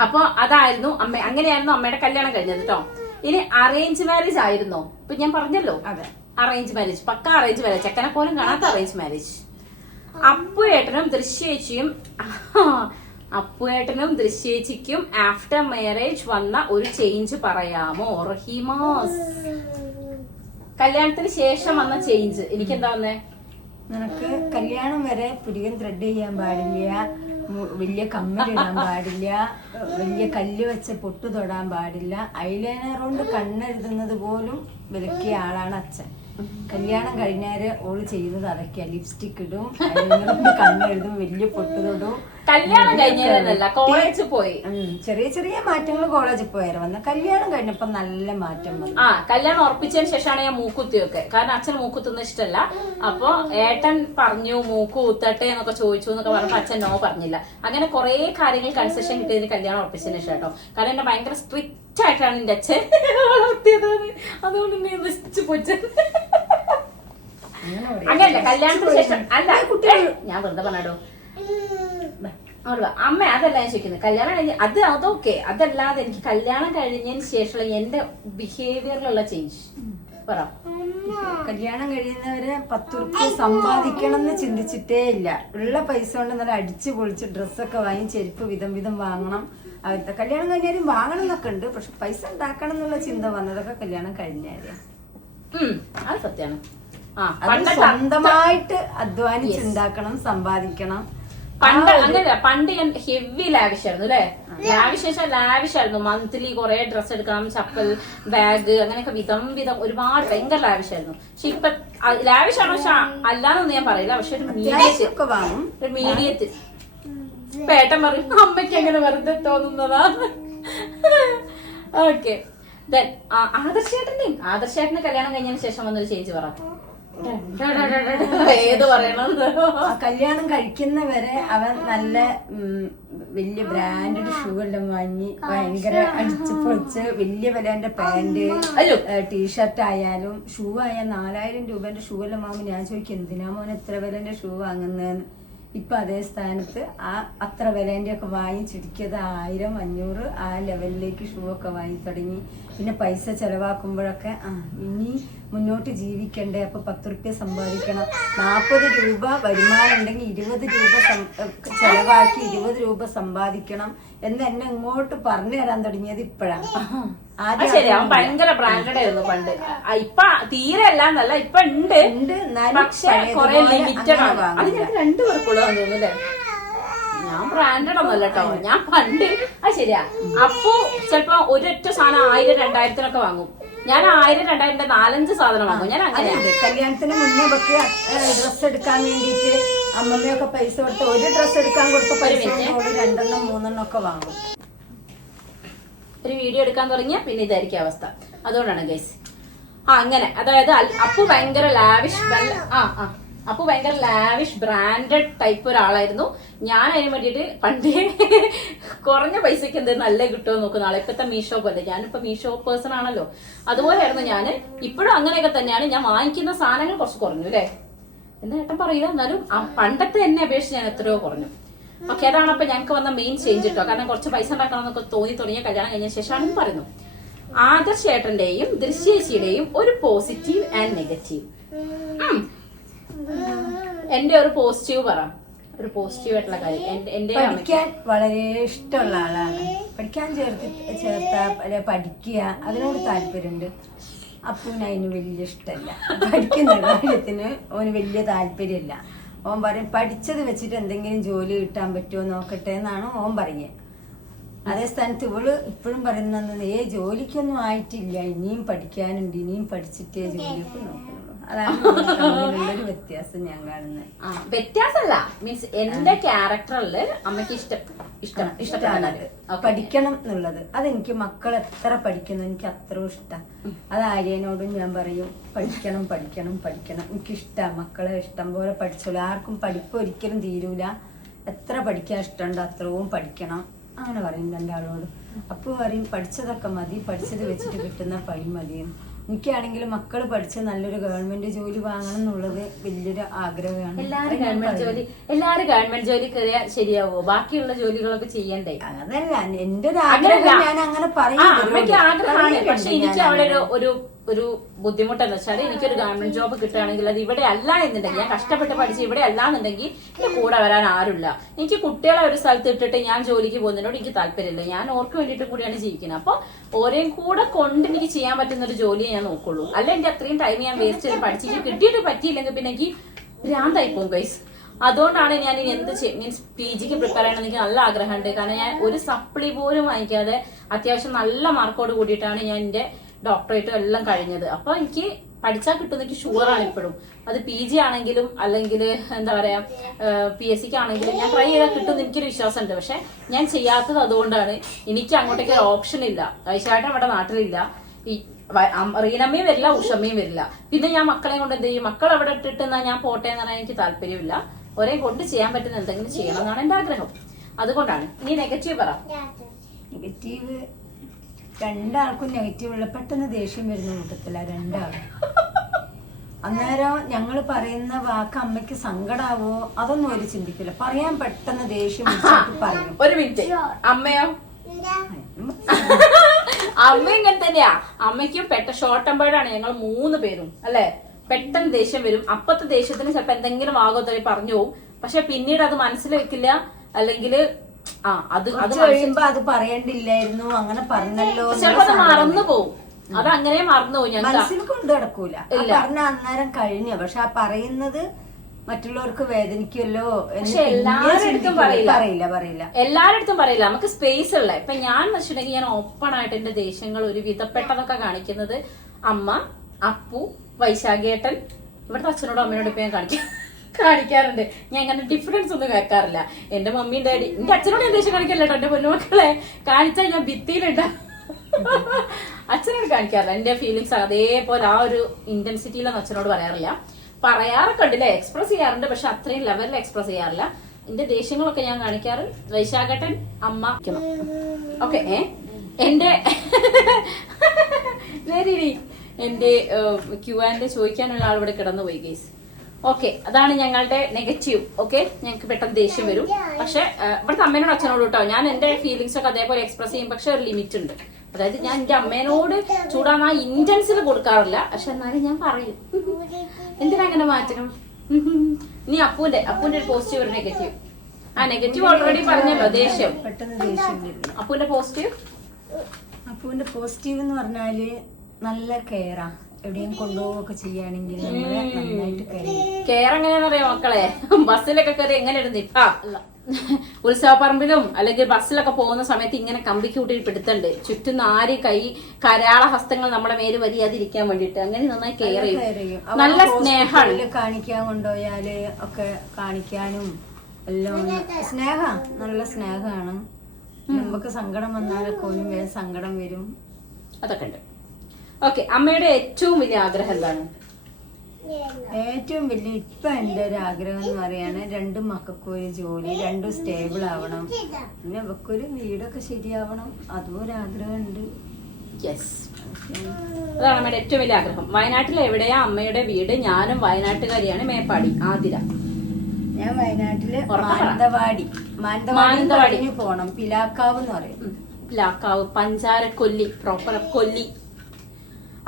അപ്പൊ അതായിരുന്നു അമ്മ. അങ്ങനെയായിരുന്നു അമ്മയുടെ കല്യാണം കഴിഞ്ഞത് കേട്ടോ. ഇനി അറേഞ്ച് മാരേജ് ആയിരുന്നോ? ഇപ്പൊ ഞാൻ പറഞ്ഞല്ലോ, അതെ, അറേഞ്ച് മാരേജ്, പക്ക അറേഞ്ച് മാരേജ്, ചെക്കനെ പോലും കാണാത്ത അറേഞ്ച് മാരേജ്. അപ്പുവേട്ടനും ദൃശ്യേച്ചിക്കും ആഫ്റ്റർ മാരേജ് വന്ന ഒരു ചേഞ്ച് പറയാമോ റഹീമാസ്? കല്യാണത്തിന് ശേഷം വന്ന ചേഞ്ച് എനിക്ക് എന്താ വന്നേ? നിനക്ക് കല്യാണം വരെ പുരികൻ ത്രെഡ് ചെയ്യാൻ പാടില്ല, വലിയ കമ്മലിടാൻ പാടില്ല, വലിയ കല്ല് വെച്ച് പൊട്ടു തൊടാൻ പാടില്ല, ഐലൈനർ കൊണ്ട് കണ്ണെഴുതുന്നത് പോലും വിലക്കിയ ആളാണ് അച്ഛൻ. കല്യാണം കഴിഞ്ഞാല് ഓള് ചെയ്യുന്നത് അതൊക്കെയാ. ലിപ്സ്റ്റിക് ഇടും, ഐലൈനർ കൊണ്ട് കണ്ണെഴുതും, വലിയ പൊട്ടു തൊടും. കല്യാണം കഴിഞ്ഞല്ല, കോളേജിൽ പോയി. ചെറിയ ചെറിയ മാറ്റങ്ങൾ കോളേജിൽ പോയാലും വന്ന. കല്യാണം കഴിഞ്ഞപ്പോ നല്ല മാറ്റം വന്നു. കല്യാണം ഉറപ്പിച്ചതിന് ശേഷമാണ് ഞാൻ മൂക്കുത്തിയൊക്കെ. കാരണം അച്ഛൻ മൂക്കുത്തുന്ന ഇഷ്ടമല്ല. അപ്പൊ ഏട്ടൻ പറഞ്ഞു മൂക്ക് കുത്തട്ടെ എന്നൊക്കെ ചോദിച്ചു എന്നൊക്കെ പറഞ്ഞപ്പോ അച്ഛൻ നോ പറഞ്ഞില്ല. അങ്ങനെ കുറെ കാര്യങ്ങൾ കൺസെഷൻ കിട്ടിയതിന് കല്യാണം ഉറപ്പിച്ചതിന് ശേഷം കേട്ടോ. കാരണം എന്നെ ഭയങ്കര സ്ട്രിക്റ്റ് ആയിട്ടാണ് എന്റെ അച്ഛൻ വളർത്തിയത്. അതുകൊണ്ട് എന്നെ നശിച്ചു പോയി. അങ്ങനല്ല, കല്യാണത്തിന് ശേഷം അല്ല, ഞാൻ വെറുതെ പറഞ്ഞോ. അമ്മ അതല്ല ഞാൻ ചോദിക്കുന്നത്. കല്യാണം കഴിഞ്ഞ് അതൊക്കെ, അതല്ലാതെ എനിക്ക് കല്യാണം കഴിഞ്ഞതിന് ശേഷമുള്ള എന്റെ ബിഹേവിയറിലുള്ള ചേഞ്ച് പറ. കല്യാണം കഴിയുന്നവരെ 10 ഉറുപ്പിക സമ്പാദിക്കണം എന്ന് ചിന്തിച്ചിട്ടേ ഇല്ല. ഉള്ള പൈസ കൊണ്ട് നല്ല അടിച്ചു പൊളിച്ച് ഡ്രസ്സൊക്കെ വാങ്ങി, ചെരുപ്പ് വിധം വാങ്ങണം. അവരുടെ കല്യാണം കഴിഞ്ഞാലും വാങ്ങണം എന്നൊക്കെ ഉണ്ട്. പക്ഷെ പൈസ ഉണ്ടാക്കണം എന്നുള്ള ചിന്ത വന്നതൊക്കെ കല്യാണം കഴിഞ്ഞാല്. അത് സത്യമാണ്. സ്വന്തമായിട്ട് അധ്വാനിച്ചുണ്ടാക്കണം, സമ്പാദിക്കണം. പണ്ട് അങ്ങനെയല്ല. പണ്ട് ഞാൻ ഹെവി ലാവിഷ് ആയിരുന്നു അല്ലെ. ലാവിഷ് ആയിരുന്നു. മന്ത്ലി കുറെ ഡ്രസ് എടുക്കണം, ചപ്പൽ, ബാഗ്, അങ്ങനെയൊക്കെ വിധം ഒരുപാട് ഭയങ്കര ലാവിഷ് ആയിരുന്നു. പക്ഷെ ഇപ്പൊ ലാവിഷ് ആണോ? പക്ഷെ അല്ലാന്നൊന്നും ഞാൻ പറയില്ല. പക്ഷെ ഒരു മീഡിയത്തിൽ ഇപ്പൊ ഏട്ടൻ പറയും അമ്മയ്ക്ക് അങ്ങനെ വെറുതെ തോന്നുന്നതാ. ഓക്കെ. ആദർശേട്ടന് കല്യാണം കഴിഞ്ഞതിന് ശേഷം വന്നൊരു ചേഞ്ച് പറ. ഏത് പറയണം? കല്യാണം കഴിക്കുന്നവരെ അവൻ നല്ല വലിയ ബ്രാൻഡഡ് ഷൂ എല്ലാം വാങ്ങി, ഭയങ്കര അടിച്ചു പൊളിച്ച് വലിയ വിലന്റെ പാന്റ്, ടീഷർട്ട് ആയാലും ഷൂ ആയാൽ 4000 രൂപന്റെ ഷൂ എല്ലാം വാങ്ങും. ഞാൻ ചോദിക്കും എന്തിനാ മോൻ എത്ര വിലന്റെ ഷൂ വാങ്ങുന്നതെന്ന്. ഇപ്പൊ അതേ സ്ഥാനത്ത് അത്ര വിലേന്റെ ഒക്കെ വാങ്ങി ചുരുക്കിയത് 1000, 500 ആ ലെവലിലേക്ക് ഷൂ ഒക്കെ വാങ്ങി തുടങ്ങി. പിന്നെ പൈസ ചെലവാക്കുമ്പോഴൊക്കെ ഇനി മുന്നോട്ട് ജീവിക്കണ്ടേ, അപ്പൊ 10 ഉറുപ്പിക സമ്പാദിക്കണം. 40 രൂപ വരുമാനം ഉണ്ടെങ്കിൽ 20 രൂപ ചെലവാക്കി 20 രൂപ സമ്പാദിക്കണം എന്ന് എന്നെ ഇങ്ങോട്ട് പറഞ്ഞു തരാൻ തുടങ്ങിയത് ഇപ്പോഴാണ്. ശരി, അവൻ ഭയങ്കര ബ്രാൻഡഡ് ആയിരുന്നു പണ്ട്. ഇപ്പൊ തീരെ അല്ലാന്നല്ല, ഇപ്പൊ ഉണ്ട്. പക്ഷെ കുറെ ലിമിറ്റഡ് ആണ്. അത് ഞങ്ങൾക്ക് 2 പേർക്കുള്ളൂ തോന്നുന്നല്ലേ. ഞാൻ ബ്രാൻഡഡ് ഒന്നല്ല കേട്ടോ. ഞാൻ പണ്ട് ശരിയാ. അപ്പൊ ചിലപ്പോ ഒരൊറ്റ സാധനം 1000, 2000 വാങ്ങും. ഞാൻ 1000, 2000 4-5 സാധനം വാങ്ങും. ഞാൻ അങ്ങനെയാണ്. കല്യാണത്തിന് മുന്നേ വെക്ക് ഡ്രസ്സ് എടുക്കാൻ വേണ്ടിട്ട് അമ്മമ്മയൊക്കെ പൈസ കൊടുത്ത് ഒരു ഡ്രസ്സ് എടുക്കാൻ കൊടുത്ത പൈസ 2 3 ഒക്കെ വാങ്ങും. ഒരു വീഡിയോ എടുക്കാൻ തുടങ്ങിയ പിന്നെ ഇതായിരിക്കും അവസ്ഥ. അതുകൊണ്ടാണ് ഗൈസ്. അങ്ങനെ അതായത് അപ്പു ഭയങ്കര ലാവിഷ് ബ്രാൻഡഡ് ടൈപ്പ് ഒരാളായിരുന്നു. ഞാൻ അതിന് വേണ്ടിയിട്ട് പണ്ടേ കുറഞ്ഞ പൈസക്ക് എന്ത് നല്ല കിട്ടുമോ നോക്കുന്ന ആളെ. ഇപ്പത്തെ മീഷോ പോലെ, ഞാനിപ്പോ മീഷോ പേഴ്സൺ ആണല്ലോ, അതുപോലെയായിരുന്നു ഞാൻ. ഇപ്പോഴും അങ്ങനെയൊക്കെ തന്നെയാണ്. ഞാൻ വാങ്ങിക്കുന്ന സാധനങ്ങൾ കുറച്ച് കുറഞ്ഞു അല്ലേ എന്ന് ഏട്ടൻ പറയുക. എന്നാലും പണ്ടത്തെ എന്നെ അപേക്ഷിച്ച് ഞാൻ എത്രയോ കുറഞ്ഞു. ഓക്കെ, അതാണ് അപ്പൊ ഞങ്ങൾക്ക് വന്ന മെയിൻ ചേഞ്ച് കിട്ടോ. കാരണം കുറച്ച് പൈസ ഉണ്ടാക്കണം എന്നൊക്കെ തോന്നി തുടങ്ങിയ കല്യാണം കഴിഞ്ഞ ശേഷമാണെന്ന് പറയുന്നു. ആദർശ് ഏട്ടന്റെയും ദൃശ്യേച്ചിയുടെയും ഒരു പോസിറ്റീവ് ആൻഡ് നെഗറ്റീവ്. എന്റെ ഒരു പോസിറ്റീവ് പറ. ഒരു പോസിറ്റീവ് ആയിട്ടുള്ള കാര്യം. എന്റെ പഠിക്കാൻ വളരെ ഇഷ്ടമുള്ള ആളാണ്. പഠിക്കാൻ ചേർത്ത പഠിക്കുക അതിനോട് താല്പര്യമുണ്ട്. അപ്പൂന് അതിന് വലിയ ഇഷ്ടമല്ല. പഠിക്കുന്ന കാര്യത്തിന് അവന് വലിയ താല്പര്യമില്ല. ഓൻ പറയും പഠിച്ചത് വെച്ചിട്ട് എന്തെങ്കിലും ജോലി കിട്ടാൻ പറ്റുമോ നോക്കട്ടെ എന്നാണ് ഓൻ പറയുക. അതേ സ്ഥാനത്ത് ഇവള് ഇപ്പോഴും പറയുന്നത് ജോലിക്കൊന്നും ആയിട്ടില്ല, ഇനിയും പഠിക്കാനുണ്ട്, ഇനിയും പഠിച്ചിട്ടേ ജോലിയൊക്കെ നോക്കുള്ളൂ. അതാണ് തമ്മിലുള്ളൊരു വ്യത്യാസം ഞാൻ കാണുന്നത്. വ്യത്യാസമല്ല, മീൻസ് എന്റെ ക്യാരക്ടറില് അമ്മയ്ക്ക് ഇഷ്ടമാണ് പഠിക്കണം എന്നുള്ളത്. അതെനിക്ക് മക്കൾ എത്ര പഠിക്കുന്നു എനിക്ക് അത്ര ഇഷ്ടം. അത് ആര്യനോടും ഞാൻ പറയും, പഠിക്കണം പഠിക്കണം പഠിക്കണം. എനിക്കിഷ്ടമാണ് മക്കളെ ഇഷ്ടം പോലെ പഠിച്ചോളൂ. ആർക്കും പഠിപ്പ് ഒരിക്കലും തീരൂല. എത്ര പഠിക്കാൻ ഇഷ്ടമുണ്ടോ അത്രയും പഠിക്കണം അങ്ങനെ പറയും രണ്ടാളോട്. അപ്പൊ പറയും പഠിച്ചതൊക്കെ മതി, പഠിച്ചത് വെച്ചിട്ട് കിട്ടുന്ന പണി മതിയും. എനിക്കാണെങ്കിൽ മക്കള് പഠിച്ച് നല്ലൊരു ഗവൺമെന്റ് ജോലി വാങ്ങണം എന്നുള്ളത് വലിയൊരു ആഗ്രഹമാണ്. എല്ലാരും ഗവൺമെന്റ് ജോലി കയറിയാൽ ശരിയാവോ? ബാക്കിയുള്ള ജോലികളൊക്കെ ചെയ്യണ്ടേ? അതല്ല എന്റെ ഒരു ആഗ്രഹം, ഞാൻ അങ്ങനെ അമ്മയ്ക്ക് ആഗ്രഹമാണ്. പക്ഷെ എനിക്ക് അവിടെ ഒരു ബുദ്ധിമുട്ട് എന്ന് വെച്ചാൽ എനിക്കൊരു ഗവൺമെന്റ് ജോബ് കിട്ടുകയാണെങ്കിൽ അത് ഇവിടെ അല്ല എന്നുണ്ടെങ്കിൽ, ഞാൻ കഷ്ടപ്പെട്ട് പഠിച്ച് ഇവിടെ അല്ല എന്നുണ്ടെങ്കിൽ എന്റെ കൂടെ വരാൻ ആരുമില്ല. എനിക്ക് കുട്ടികളെ ഒരു സ്ഥലത്ത് ഇട്ടിട്ട് ഞാൻ ജോലിക്ക് പോകുന്നതിനോട് എനിക്ക് താല്പര്യമില്ല. ഞാൻ ഓർക്ക് വേണ്ടിയിട്ട് കൂടിയാണ് ജീവിക്കുന്നത്. അപ്പൊ ഓരെയും കൂടെ കൊണ്ട് എനിക്ക് ചെയ്യാൻ പറ്റുന്ന ഒരു ജോലിയെ ഞാൻ നോക്കുള്ളൂ. അല്ല എന്റെ അത്രയും ടൈം ഞാൻ വേസ്റ്റ് ചെയ്ത് പഠിച്ചിട്ട് കിട്ടിയിട്ട് പറ്റിയില്ലെങ്കിൽ പിന്നെ എനിക്ക് ഭ്രാന്തായി പോകും ഗൈസ്. അതുകൊണ്ടാണ് ഞാൻ എന്ത് മീൻസ് PGക്ക് പ്രിപ്പയർ ചെയ്യണമെന്ന് എനിക്ക് നല്ല ആഗ്രഹമുണ്ട്. കാരണം ഞാൻ ഒരു സപ്ലി പോലും വാങ്ങിക്കാതെ അത്യാവശ്യം നല്ല മാർക്കോട് കൂടിയിട്ടാണ് ഞാൻ എന്റെ ഡോക്ടറേറ്റും എല്ലാം കഴിഞ്ഞത്. അപ്പൊ എനിക്ക് പഠിച്ചാൽ കിട്ടുന്ന എനിക്ക് ഷുവറാണ് ഇപ്പോഴും. അത് PG ആണെങ്കിലും അല്ലെങ്കിൽ എന്താ പറയാ PSCക്ക് ആണെങ്കിലും ഞാൻ ട്രൈ ചെയ്താൽ കിട്ടുമെന്ന് എനിക്കൊരു വിശ്വാസമുണ്ട്. പക്ഷെ ഞാൻ ചെയ്യാത്തത് അതുകൊണ്ടാണ്. എനിക്ക് അങ്ങോട്ടേക്ക് ഒരു ഓപ്ഷൻ ഇല്ല. വൈശാഖം നമ്മുടെ നാട്ടിലില്ല. ഈ റീനമ്മയും വരില്ല, ഉഷമ്മയും വരില്ല. പിന്നെ ഞാൻ മക്കളെ കൊണ്ട് എന്ത് ചെയ്യും? മക്കൾ അവിടെ ഇട്ടിട്ടെന്നാ ഞാൻ പോട്ടെ എന്ന് പറയാൻ എനിക്ക് താല്പര്യമില്ല. ഒരേ കൊണ്ട് ചെയ്യാൻ പറ്റുന്ന എന്തെങ്കിലും ചെയ്യണം എന്നാണ് എന്റെ ആഗ്രഹം. അതുകൊണ്ടാണ്. ഇനി നെഗറ്റീവ് പറ. നെഗറ്റീവ് രണ്ടാൾക്കും നെഗറ്റീവുള്ള പെട്ടെന്ന് ദേഷ്യം വരുന്ന കൂട്ടത്തില്ല രണ്ടാളും. അന്നേരം ഞങ്ങൾ പറയുന്ന വാക്ക് അമ്മയ്ക്ക് സങ്കടാവോ അതൊന്നും ഒരു ചിന്തിക്കില്ല. പറയാൻ പെട്ടെന്ന് ദേഷ്യം പറയും. ഒരു മിനിറ്റ്, അമ്മയോ? അമ്മ ഇങ്ങനെ തന്നെയാ. അമ്മയ്ക്കും ഷോർട്ട് ടെമ്പേർഡാണ് ഞങ്ങൾ 3 പേരും അല്ലെ. പെട്ടെന്ന് ദേഷ്യം വരും. അപ്പത്തെ ദേഷ്യത്തിന് ചിലപ്പോ എന്തെങ്കിലും ആകോ പറഞ്ഞു പോകും. പക്ഷെ പിന്നീട് അത് മനസ്സിൽ വെക്കില്ല. അല്ലെങ്കിൽ അത് കഴിയുമ്പോ അത് പറയണ്ടില്ലായിരുന്നു, അങ്ങനെ പറഞ്ഞല്ലോ, ചിലപ്പോ അത് മറന്നു പോവും. അത് അങ്ങനെ മറന്നു പോകും. ഞാൻ മനസ്സിൽ കൊണ്ടു നടക്കൂല. പറഞ്ഞ അന്നേരം കഴിഞ്ഞു. പക്ഷെ ആ പറയുന്നത് മറ്റുള്ളവർക്ക് വേദനിക്കുമല്ലോ. പക്ഷെ എല്ലാവരുടെ പറയില്ല. എല്ലാരടുത്തും പറയില്ല. നമുക്ക് സ്പേസ് ഉള്ള. ഇപ്പൊ ഞാൻ വെച്ചിട്ടുണ്ടെങ്കിൽ ഞാൻ ഓപ്പൺ ആയിട്ട് എന്റെ ദേഷ്യങ്ങൾ ഒരു വിധപ്പെട്ടതൊക്കെ കാണിക്കുന്നത് അമ്മ, അപ്പു, വൈശാഖേട്ടൻ, ഇവിടുത്തെ അച്ഛനോടും അമ്മയോടും ഇപ്പൊ ഞാൻ കാണിക്കാറുണ്ട്. ഞാൻ അങ്ങനെ ഡിഫറൻസ് ഒന്നും കേൾക്കാറില്ല. എന്റെ മമ്മിയും ഡാഡി, എന്റെ അച്ഛനോട് ഞാൻ ദേഷ്യം കാണിക്കല്ലോ കേട്ടോ. എന്റെ പൊന്നുമക്കളെ കാണിച്ചാൽ ഞാൻ ഭിത്തിയിലുണ്ടാ. അച്ഛനോട് കാണിക്കാറില്ല. എന്റെ ഫീലിങ്സ് അതേപോലെ ആ ഒരു ഇന്റൻസിറ്റിയിലൊന്നും അച്ഛനോട് പറയാറില്ല. പറയാറൊക്കെ ഉണ്ടല്ലേ, എക്സ്പ്രസ് ചെയ്യാറുണ്ട്. പക്ഷെ അത്രയും ലെവലിൽ എക്സ്പ്രസ് ചെയ്യാറില്ല. എന്റെ ദേഷ്യങ്ങളൊക്കെ ഞാൻ കാണിക്കാറ് വൈശാഖട്ടൻ, അമ്മ. ഓക്കെ. എന്റെ Q&A ചോദിക്കാനുള്ള ആൾ ഇവിടെ കിടന്നുപോയി ഗൈസ്. ഓക്കെ, അതാണ് ഞങ്ങളുടെ നെഗറ്റീവ്. ഓക്കെ, ഞങ്ങൾക്ക് പെട്ടെന്ന് ദേഷ്യം വരും. പക്ഷെ ഇവിടുത്തെ അമ്മേനോട് അച്ഛനോട് കേട്ടോ ഞാൻ എന്റെ ഫീലിങ്സ് ഒക്കെ അതേപോലെ എക്സ്പ്രസ് ചെയ്യും. പക്ഷെ ഒരു ലിമിറ്റ് ഉണ്ട്. അതായത് ഞാൻ എന്റെ അമ്മേനോട് ചൂടാൻ ആ ഇന്റൻസിൽ കൊടുക്കാറില്ല. പക്ഷെ എന്നാലും ഞാൻ പറയും. എന്തിനാ അങ്ങനെ മാറ്റണം? നീ അപ്പുന്റെ ഒരു പോസിറ്റീവ്, ഒരു നെഗറ്റീവ്. ആ നെഗറ്റീവ് ഓൾറെഡി പറഞ്ഞല്ലോ, ദേഷ്യം. പെട്ടെന്ന് ദേഷ്യം വരും. അപ്പുന്റെ പോസിറ്റീവ് എന്ന് പറഞ്ഞാല് നല്ല കെയറാ. എവിടെയും കൊണ്ടുപോകൊക്കെ ചെയ്യുകയാണെങ്കിൽ നമ്മളെ നന്നായിട്ട് കെയർ എങ്ങനെയാന്ന് പറയാ മക്കളെ. ബസ്സിലൊക്കെ കയറി എങ്ങനെ ഇരുന്നിപ്പാ ഉത്സവപ്പറമ്പിലും അല്ലെങ്കിൽ ബസ്സിലൊക്കെ പോകുന്ന സമയത്ത് ഇങ്ങനെ കമ്പിക്ക് കൂട്ടി പിടുത്തുണ്ട്. ചുറ്റും 4 കൈ കരാള ഹസ്തങ്ങൾ നമ്മുടെ മേല് വരിയാതിരിക്കാൻ വേണ്ടിട്ട് അങ്ങനെ നന്നായി കെയർ ചെയ്യും. നല്ല സ്നേഹമാണ്. കാണിക്കാൻ കൊണ്ടുപോയാല് ഒക്കെ കാണിക്കാനും എല്ലാം നല്ല സ്നേഹമാണ്. നമുക്ക് സങ്കടം വന്നാലൊക്കെ ഓനും വേറെ സങ്കടം വരും. അതൊക്കെ ഉണ്ട്. ഓക്കെ, അമ്മയുടെ ഏറ്റവും വലിയ ആഗ്രഹം എന്താണ്? ഏറ്റവും വലിയ ഇപ്പൊ എന്റെ ഒരു ആഗ്രഹം എന്ന് പറയാണ് 2 മക്കൾക്കും ഒരു ജോലി, 2 സ്റ്റേബിൾ ആവണം. പിന്നെ ഇവക്കൊരു വീടൊക്കെ ശരിയാവണം. അതും ഒരു ആഗ്രഹമുണ്ട്. യെസ്, അതാണ് അമ്മയുടെ ഏറ്റവും വലിയ ആഗ്രഹം. വയനാട്ടിൽ എവിടെയാ അമ്മയുടെ വീട്? ഞാനും വയനാട്ടുകാരിയാണ്. മേപ്പാടി ആതിര. ഞാൻ വയനാട്ടില് മാനന്തവാടി പോണം. പിലാക്കാവ് എന്ന് പറയും. പിലാക്കാവ്, പഞ്ചാരക്കൊല്ലി, പ്രോപ്പർ കൊല്ലി.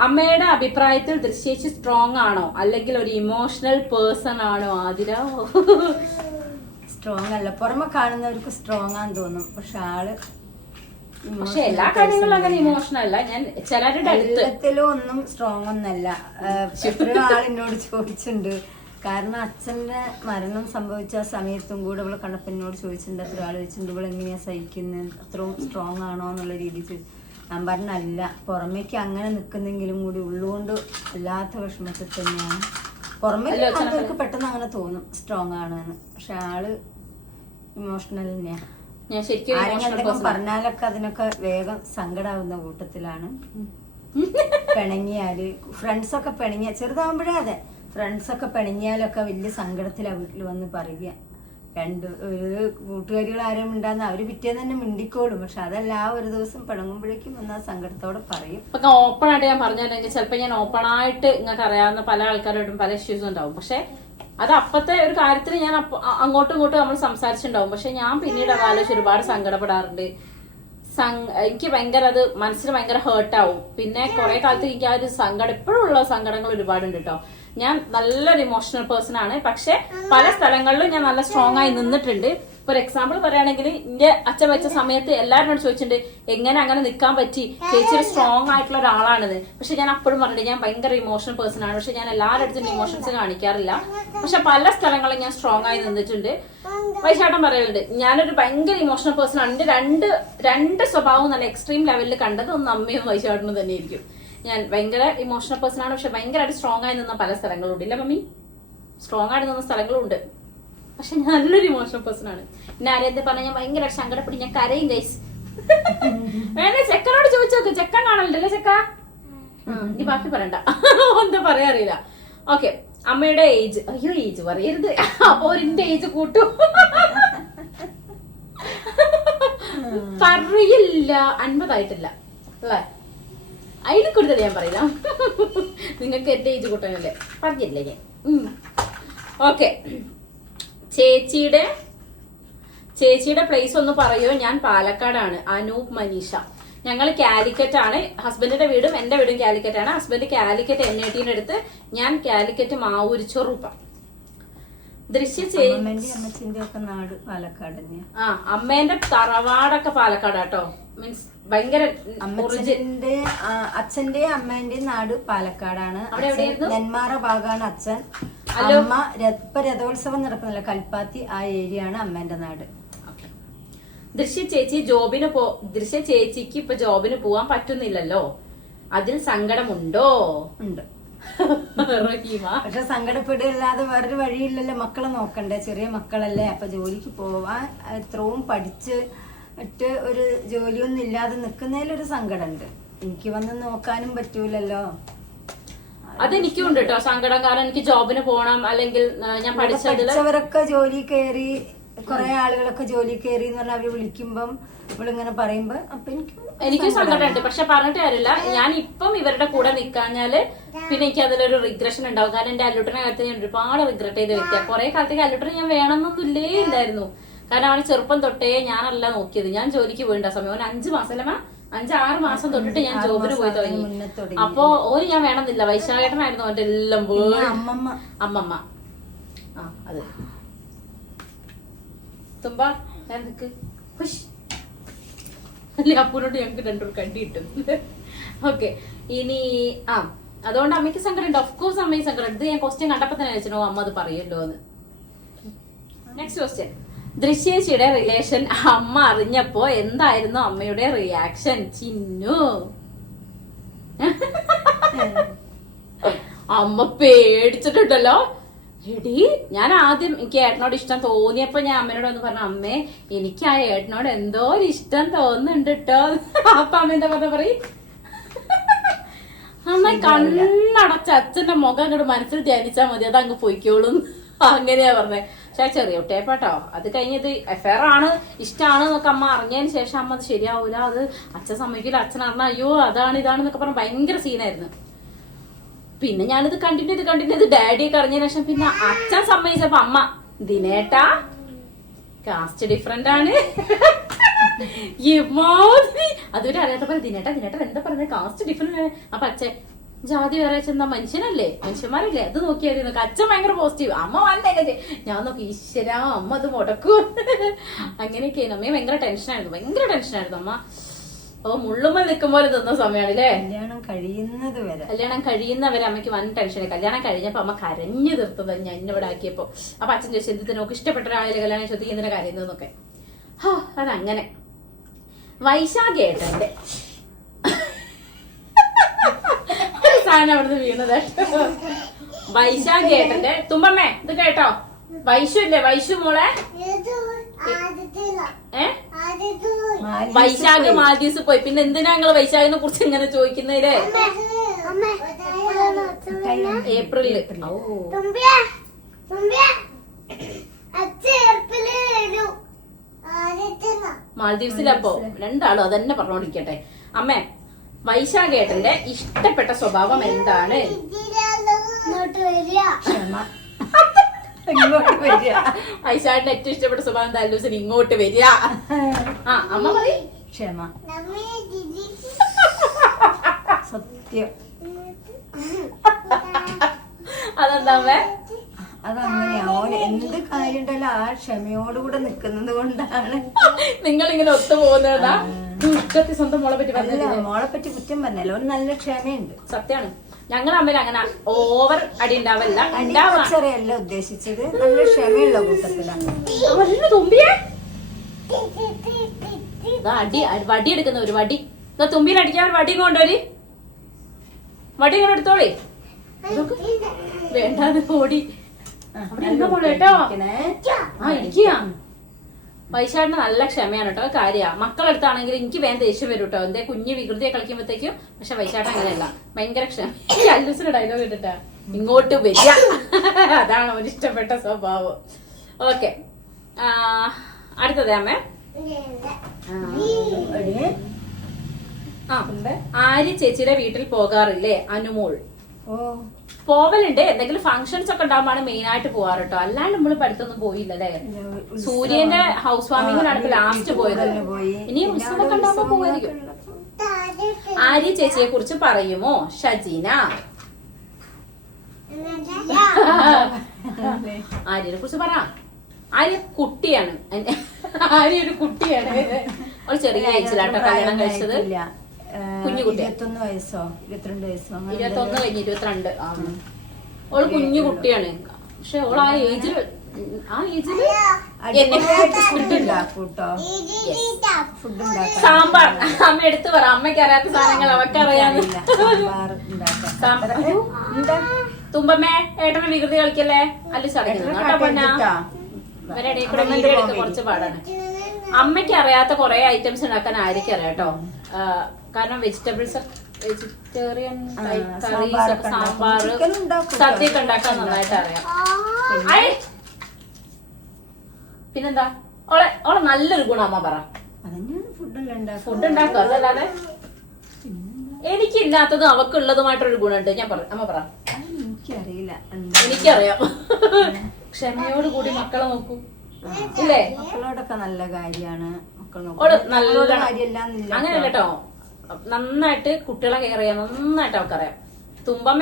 അമ്മയുടെ അഭിപ്രായത്തിൽ ദൃശ്യേച്ചി സ്ട്രോങ് ആണോ അല്ലെങ്കിൽ ഒരു ഇമോഷണൽ പേഴ്സൺ ആണോ ആതിര? സ്ട്രോങ് അല്ല. പുറമെ കാണുന്നവർക്ക് സ്ട്രോങ് ആണെന്ന് തോന്നും. പക്ഷെ എല്ലാ കാര്യങ്ങളും അങ്ങനെ ഇമോഷണൽ അല്ല. ഞാൻ ചിലരുടെ എല്ലാത്തിലും ഒന്നും സ്ട്രോങ് ഒന്നല്ല. എത്രയോ ആളെന്നോട് ചോദിച്ചിട്ടുണ്ട് കാരണം അച്ഛന്റെ മരണം സംഭവിച്ച ആ സമയത്തും കൂടെ ഇവള് കണ്ടപ്പോൾ എന്നോട് ചോദിച്ചിട്ടുണ്ട്, എത്ര ആൾ ചോദിച്ചിട്ടുണ്ട് ഇവൾ എങ്ങനെയാ സഹിക്കുന്നത്, അത്രയും സ്ട്രോങ് ആണോ എന്നുള്ള രീതിയിൽ. ഞാൻ പറഞ്ഞല്ല, പുറമേക്ക് അങ്ങനെ നിൽക്കുന്നെങ്കിലും കൂടി ഉള്ളുകൊണ്ട് വല്ലാത്ത വിഷമത്തിൽ തന്നെയാണ്. പുറമേക്ക് ആൾക്കാർക്ക് പെട്ടെന്ന് അങ്ങനെ തോന്നും സ്ട്രോങ് ആണെന്ന്, പക്ഷെ ആള് ഇമോഷണൽ തന്നെയാണ്. ആരെങ്കിലും പറഞ്ഞാലൊക്കെ അതിനൊക്കെ വേഗം സങ്കടാവുന്ന കൂട്ടത്തിലാണ്. പിണങ്ങിയാല് ഫ്രണ്ട്സൊക്കെ പിണങ്ങിയ ചെറുതാവുമ്പോഴേ അതെ, ഫ്രണ്ട്സൊക്കെ പിണങ്ങിയാലൊക്കെ വലിയ സങ്കടത്തിലാ വീട്ടിൽ വന്ന് പറയുക. ഒരു കൂട്ടുകാരികൾ ആരും ഉണ്ടാകുന്ന അവര് പിറ്റേന്ന് തന്നെ മിണ്ടിക്കോളും, പക്ഷെ അതല്ല ആ ഒരു ദിവസം പിണങ്ങുമ്പോഴേക്കും വന്ന സങ്കടത്തോടെ പറയും. ഇപ്പൊ ഓപ്പൺ ആയിട്ട് ഞാൻ പറഞ്ഞിട്ടുണ്ടെങ്കിൽ ചിലപ്പോ ഞാൻ ഓപ്പൺ ആയിട്ട് നിങ്ങൾക്ക് അറിയാവുന്ന പല ആൾക്കാരോടും പല ഇഷ്യൂസും ഉണ്ടാവും. പക്ഷെ അത് അപ്പത്തെ ഒരു കാര്യത്തിൽ ഞാൻ അങ്ങോട്ടും ഇങ്ങോട്ടും നമ്മൾ സംസാരിച്ചിട്ടുണ്ടാവും. പക്ഷെ ഞാൻ പിന്നീട് ആലോചിച്ച് ഒരുപാട് സങ്കടപ്പെടാറുണ്ട്. എനിക്ക് ഭയങ്കര അത് മനസ്സിന് ഭയങ്കര ഹേർട്ടാവും. പിന്നെ കുറെ കാലത്ത് എനിക്ക് ആ ഒരു സങ്കടം ഇപ്പോഴും ഉള്ള സങ്കടങ്ങൾ ഒരുപാടുണ്ട് കേട്ടോ. ഞാൻ നല്ലൊരു ഇമോഷണൽ പേഴ്സൺ ആണ്. പക്ഷെ പല സ്ഥലങ്ങളിലും ഞാൻ നല്ല സ്ട്രോങ് ആയി നിന്നിട്ടുണ്ട്. ഫോർ എക്സാമ്പിൾ പറയുകയാണെങ്കിൽ എന്റെ അച്ഛൻ വെച്ച സമയത്ത് എല്ലാവരും ചോദിച്ചിട്ടുണ്ട് എങ്ങനെ അങ്ങനെ നിൽക്കാൻ പറ്റി, ചേച്ചി ഒരു സ്ട്രോങ് ആയിട്ടുള്ള ഒരാളാണിത്. പക്ഷെ ഞാൻ അപ്പോഴും പറഞ്ഞിട്ട് ഞാൻ ഭയങ്കര ഇമോഷണൽ പേഴ്സൺ ആണ്. പക്ഷെ ഞാൻ എല്ലാവരുടെ അടുത്തും ഇമോഷൻസ് കാണിക്കാറില്ല. പക്ഷെ പല സ്ഥലങ്ങളിൽ ഞാൻ സ്ട്രോങ് ആയി നിന്നിട്ടുണ്ട്. വൈശാട്ടൻ പറയുന്നുണ്ട് ഞാനൊരു ഭയങ്കര ഇമോഷണൽ പേഴ്സൺ ആണ്. എന്റെ രണ്ട് സ്വഭാവവും നല്ല എക്സ്ട്രീം ലെവലിൽ കണ്ടത് ഒന്ന് അമ്മയും വൈശാട്ടനും തന്നെ ആയിരിക്കും. ഞാൻ ഭയങ്കര ഇമോഷണൽ പേഴ്സൺ ആണ്. പക്ഷെ ഭയങ്കരമായിട്ട് സ്ട്രോങ് ആയി നിന്ന പല സ്ഥലങ്ങളുണ്ട്. ഇല്ല മമ്മി, സ്ട്രോങ് ആയിട്ട് നിന്ന സ്ഥലങ്ങളുണ്ട്. പക്ഷെ ഞാൻ നല്ലൊരു ഇമോഷണൽ പേഴ്സൺ ആണ്. പിന്നെ ആരെന്ത് പറഞ്ഞാൽ ഞാൻ ഭയങ്കര സങ്കടപ്പെട്ട് ഞാൻ കരയും ഗൈസ്. വേണ്ട ചെക്കനോട് ചോദിച്ചു നോക്ക്, ചെക്കൻ കാണലുണ്ടല്ലേ ചെക്ക. ഇനി ബാക്കി പറയണ്ട, എന്താ പറയാ അറിയില്ല. ഓക്കെ, അമ്മയുടെ ഏജ്, അയ്യോ ഏജ് പറയരുത്, അപ്പൊ എന്റെ ഏജ് കൂട്ടും. പറയില്ല, 50 ആയിട്ടില്ല അല്ലേ, അതിൽ കൂടുതൽ ഞാൻ പറയില്ല. നിങ്ങൾക്ക് എന്റെ ഏജ് കൂട്ടാനല്ലേ പറഞ്ഞില്ലേ ഞാൻ. ഓക്കെ, ചേച്ചിയുടെ പ്ലേസ് ഒന്ന് പറയോ? ഞാൻ പാലക്കാടാണ്. അനൂപ് മനീഷ. ഞങ്ങൾ കാലിക്കറ്റ് ആണ്. ഹസ്ബൻഡിന്റെ വീടും എന്റെ വീടും കാലിക്കറ്റ് ആണ്. ഹസ്ബൻഡ് കാലിക്കറ്റ് NIT അടുത്ത്, ഞാൻ കാലിക്കറ്റ് മാവൂരിച്ചോറൂപ്പ. നാട് പാലക്കാട് തന്നെയാ. ആ, അമ്മേന്റെ തറവാടൊക്കെ പാലക്കാടാട്ടോ. മീൻസ് ഭയങ്കര അച്ഛന്റെ അമ്മേന്റെയും നാട് പാലക്കാടാണ്. അവിടെ എവിടെയായിരുന്നു? നെന്മാറ ഭാഗമാണ് അച്ഛൻ. അമ്മ ഇപ്പൊ രഥോത്സവം നടക്കുന്നില്ല കൽപ്പാത്തി, ആ ഏരിയ ആണ് അമ്മേന്റെ നാട്. ദൃശ്യ ചേച്ചിക്ക് ഇപ്പൊ ജോബിന് പോവാൻ പറ്റുന്നില്ലല്ലോ, അതിൽ സങ്കടമുണ്ടോ? ഉണ്ട്. പക്ഷെ സങ്കടപ്പെടുകയല്ലാതെ വേറൊരു വഴിയില്ലല്ലോ, മക്കളെ നോക്കണ്ടേ, ചെറിയ മക്കളല്ലേ. അപ്പൊ ജോലിക്ക് പോവാൻ എത്രയും പഠിച്ച് ഇട്ട് ഒരു ജോലിയൊന്നും ഇല്ലാതെ നിക്കുന്നതിലൊരു സങ്കടമുണ്ട്. എനിക്ക് വന്ന് നോക്കാനും പറ്റൂലല്ലോ. അതെനിക്കും ഉണ്ട് കേട്ടോ സങ്കടം. കാരണം എനിക്ക് ജോബിന് പോകണം, അല്ലെങ്കിൽ ഞാൻ പഠിച്ചവരൊക്കെ ജോലി കയറി, കുറെ ആളുകളൊക്കെ ജോലി കയറി എന്ന് പറഞ്ഞാൽ അവര് വിളിക്കുമ്പം ഇവളിങ്ങനെ പറയുമ്പോ അപ്പൊ എനിക്കും സങ്കടമുണ്ട്. പക്ഷെ പറഞ്ഞിട്ട് കാര്യമില്ല, ഞാൻ ഇപ്പം ഇവരുടെ കൂടെ നിൽക്കാഞ്ഞാല് പിന്നെ എനിക്ക് അതിലൊരു റിഗ്രഷൻ ഉണ്ടാവും. കാരണം എന്റെ അല്ലുട്ടനെ കാര്യത്തിൽ ഞാൻ ഒരുപാട് റിഗ്രറ്റ് ചെയ്ത് വ്യക്തിയാണ്. കുറെ കാലത്തേക്ക് അല്ലുട്ടനെ ഞാൻ വേണമെന്നൊന്നുമില്ലേ ഇല്ലായിരുന്നു. കാരണം അവന് ചെറുപ്പം തൊട്ടേ ഞാനല്ല നോക്കിയത്. ഞാൻ ജോലിക്ക് പോയിണ്ട സമയം അവന് 5 മാസം അല്ല 5-6 മാസം തൊട്ടിട്ട് ഞാൻ ജോബിന് പോയി തുടങ്ങി. അപ്പൊ ഓര് ഞാൻ വേണമെന്നില്ല, വൈശാഖേട്ടനായിരുന്നു അവന്റെ എല്ലാം. അമ്മമ്മ ആ അത് തുമ്പ നിനക്ക് അല്ലേ അപ്പൂനോട് ഞങ്ങക്ക് 2 കണ്ടി കിട്ടും. ഓക്കെ, ഇനി അതുകൊണ്ട് അമ്മയ്ക്ക് സങ്കടം ഉണ്ട്. ഓഫ്കോഴ്സ് അമ്മയ്ക്ക് സങ്കടം. ഇത് ഞാൻ ക്വസ്റ്റ്യൻ കണ്ടപ്പോ തന്നെ വെച്ചോ അമ്മ അത് പറയല്ലോ എന്ന്. നെക്സ്റ്റ് ക്വസ്റ്റ്യൻ, ദൃശ്യേച്ചിയുടെ റിലേഷൻ അമ്മ അറിഞ്ഞപ്പോ എന്തായിരുന്നു അമ്മയുടെ റിയാക്ഷൻ? ചിന്നു, അമ്മ പേടിച്ചിട്ടുണ്ടല്ലോ. എടി ഞാൻ ആദ്യം എനിക്ക് ഏട്ടനോട് ഇഷ്ടം തോന്നിയപ്പോ ഞാൻ അമ്മയോട് ഒന്ന് പറഞ്ഞു, അമ്മേ എനിക്ക് ആ ഏട്ടനോട് എന്തോ ഒരു ഇഷ്ടം തോന്നുന്നുണ്ട് കേട്ടോ. അപ്പൊ അമ്മ എന്താ പറയും, അമ്മ കണ്ണടച്ച അച്ഛന്റെ മുഖം അങ്ങോട്ട് മനസ്സിൽ ധ്യാനിച്ചാൽ മതി, അത് അങ്ങ് പൊയ്ക്കോളും. അങ്ങനെയാ പറഞ്ഞേ. പക്ഷെ ചെറിയ കുട്ടിയപ്പോട്ടോ, അത് കഴിഞ്ഞത് അഫെയർ ആണ്, ഇഷ്ടമാണ് എന്നൊക്കെ അമ്മ അറിഞ്ഞതിന് ശേഷം അമ്മ അത് ശരിയാവൂല, അത് അച്ഛൻ സമ്മതിക്കില്ല, അച്ഛൻ അറിഞ്ഞ അയ്യോ അതാണ് ഇതാണെന്നൊക്കെ പറഞ്ഞ ഭയങ്കര സീനായിരുന്നു. പിന്നെ ഞാനിത് കണ്ടിന്യൂ ചെയ്ത് ഡാഡിയൊക്കെ അറിഞ്ഞതിന് ശേഷം പിന്നെ അച്ഛൻ സമ്മതിച്ചപ്പോ അമ്മ ദിനേട്ടാ കാസ്റ്റ് ഡിഫറെന്റ് ആണ് അതുവരെ അറിയാത്ത പോലെ ദിനേട്ടാ എന്താ പറയുന്നത്, കാസ്റ്റ് ഡിഫറെന്റ് ആണ്. അപ്പൊ അച്ഛൻ ജാതി വേറെ ചെന്നാ മനുഷ്യനല്ലേ, മനുഷ്യന്മാരല്ലേ, അത് നോക്കിയാൽ നോക്കി. അച്ഛൻ ഭയങ്കര പോസിറ്റീവ്, അമ്മ വന്നേ ഞാൻ നോക്കി ഈശ്വര അമ്മ അത് മുടക്കും. അങ്ങനെയൊക്കെയായിരുന്നു. അമ്മയെ ഭയങ്കര ടെൻഷനായിരുന്നു അമ്മ. അപ്പൊ മുള്ളുമ്മൽ നിൽക്കുമ്പോൾ നിന്ന സമയമാണ് അല്ലേ? കല്യാണം കഴിയുന്നത് വരെ. കല്യാണം കഴിയുന്നവരെ അമ്മയ്ക്ക് വൻ ടെൻഷൻ. കല്യാണം കഴിഞ്ഞപ്പോ അമ്മ കരഞ്ഞു തീർത്തത് ഞാൻ ഇവിടെ ആക്കിയപ്പോ. അപ്പൊ അച്ഛൻ ചോദിച്ചു എന്തിനു നോക്ക് ഇഷ്ടപ്പെട്ട ഒരാളെ കല്യാണം ശ്രദ്ധിക്കുന്നതിന്റെ കരയുന്നതെന്നൊക്കെ. അതങ്ങനെ. വൈശാഖേട്ടന്റെ സാധനം അവിടുന്ന് വീണത്. വൈശാഖേട്ടന്റെ തുമ്പമ്മേ ഇത് കേട്ടോ. വൈശു ഇല്ലേ? വൈശു മോളെ വൈശാഖ് മാൽദീവ്സ് പോയി. പിന്നെ എന്തിനാ ഞങ്ങള് വൈശാഖിനെ കുറിച്ച് ഇങ്ങനെ ചോദിക്കുന്നതില്? ഏപ്രിലില് മാൽദീവ്സിലപ്പോ രണ്ടാളും അതന്നെ പറഞ്ഞോണ്ടിരിക്കട്ടെ. അമ്മേ, വൈശാഖേട്ടന്റെ ഇഷ്ടപ്പെട്ട സ്വഭാവം എന്താണ്? വൈശാഖിന്റെ ഏറ്റവും ഇഷ്ടപ്പെട്ട സ്വഭാവം എന്താ? ലൂസിന് ഇങ്ങോട്ട് വരിക. അമ്മ പറയും ക്ഷമ. സത്യം. അതെന്താ അമ്മേ? അതങ്ങനെയാ. ഓന് എന്ത് കാര്യം ഉണ്ടല്ലോ ആ ക്ഷമയോടുകൂടെ നിക്കുന്നത് കൊണ്ടാണ് നിങ്ങളിങ്ങനെ ഒത്തുപോകുന്നതാ. സ്വന്തം മോളെ പറ്റി പറഞ്ഞില്ല. മോളെ പറ്റി കുറ്റം പറഞ്ഞല്ലോ. ഓന് നല്ല ക്ഷമയുണ്ട്. സത്യാണ്. ഞങ്ങൾ തമ്മിൽ അങ്ങനെ ഓവർ അടി ഉണ്ടാവല്ല. അടിച്ചറിയല്ല ഉദ്ദേശിച്ചത്. നല്ല ക്ഷമയുള്ള കൂട്ടത്തിലാണ്. തുമ്പിയെ വടി എടുക്കുന്ന ഒരു വടി. തുമ്പിയിൽ അടിക്കാൻ ഒരു വടി കൊണ്ടുവരി. വടി ഇങ്ങനെ എടുത്തോളേ. വേണ്ടാതെ ഓടി കേട്ടോ. ഇരിക്കുക. വൈശാഖിന് നല്ല ക്ഷമയാണ് കേട്ടോ. കാര്യ മക്കളെടുത്താണെങ്കിൽ എനിക്ക് വേഗം ദേഷ്യം വരും കേട്ടോ. എന്തേ കുഞ്ഞ് വികൃതിയെ കളിക്കുമ്പോഴത്തേക്കും. പക്ഷെ വൈശാഖ് അങ്ങനെയല്ല, ഭയങ്കര ക്ഷമ. അല്ലൂസിന്റെ ഡയലോഗ് ഇട്ടിട്ടാ ഇങ്ങോട്ട് വരിക. അതാണ് അവന് ഇഷ്ടപ്പെട്ട സ്വഭാവം. ഓക്കെ, അടുത്തത് അമ്മേ. ആര്യ ചേച്ചിയുടെ വീട്ടിൽ പോകാറില്ലേ? അനുമോൾ. പോവലുണ്ട്. എന്തെങ്കിലും ഫംഗ്ഷൻസ് ഒക്കെ ഉണ്ടാകുമ്പോഴാണ് മെയിൻ ആയിട്ട് പോവാറ് കേട്ടോ. അല്ലാണ്ട് നമ്മള് പഠിത്തൊന്നും പോയില്ലല്ലേ. സൂര്യന്റെ ഹൗസ് വാമിങ്ങിനാണ് ഇപ്പൊ ലാസ്റ്റ് പോയത്. ഇനി ഉത്സവമൊക്കെ ഉണ്ടാകുമ്പോ പോവായിരിക്കും. ആര്യ ചേച്ചിയെ കുറിച്ച് പറയുമോ? ഷജീന. ആര്യനെ കുറിച്ച് പറ. ആര്യ കുട്ടിയാണ്. ആര്യ ഒരു കുട്ടിയാണ്. ഒരു ചെറിയ ഏജിലാട്ടോ കല്യാണം കഴിച്ചത്. കുഞ്ഞുകുട്ടി. 21 വയസ്സോ 22 വയസ്സോ 21 കഴിഞ്ഞ് 22. ഓള് കുഞ്ഞു കുട്ടിയാണ്. പക്ഷെ ഓൾ ആ ഏജില് സാമ്പാർ അമ്മ എടുത്തു പറ. അമ്മയ്ക്ക് അറിയാത്ത സാധനങ്ങൾ അവക്കറിയാന്ന്. തുമ്പമ്മേ, ഏട്ടനെ വികൃതി കളിക്കല്ലേ. അല്ല കുറച്ച് പാടാണ്. അമ്മയ്ക്ക് അറിയാത്ത കൊറേ ഐറ്റംസ് ഉണ്ടാക്കാൻ ആയിരിക്കും അറിയാം കേട്ടോ. കാരണം വെജിറ്റബിൾസ്, വെജിറ്റേറിയൻ കറീസ്, സാമ്പാറ്, സദ്യയൊക്കെ ഉണ്ടാക്കാൻ നന്നായിട്ട് അറിയാം. പിന്നെന്താ ഓളെ നല്ലൊരു ഗുണം അമ്മ പറ. ഫുഡ് ഉണ്ടാക്കുക. അതല്ലാതെ എനിക്കില്ലാത്തതും അവക്കുള്ളതുമായിട്ടൊരു ഗുണമുണ്ട്. അമ്മ പറ. എനിക്കറിയാം. ക്ഷമയോട് കൂടി മക്കളെ നോക്കൂ. ഇല്ലേ? മക്കളോടൊക്കെ നല്ല കാര്യമാണ്. അങ്ങനെ കേട്ടോ. നന്നായിട്ട് കുട്ടികളെ കെയർ ചെയ്യാൻ നന്നായിട്ട് അവക്കറിയാം. തുമ്പമ്മ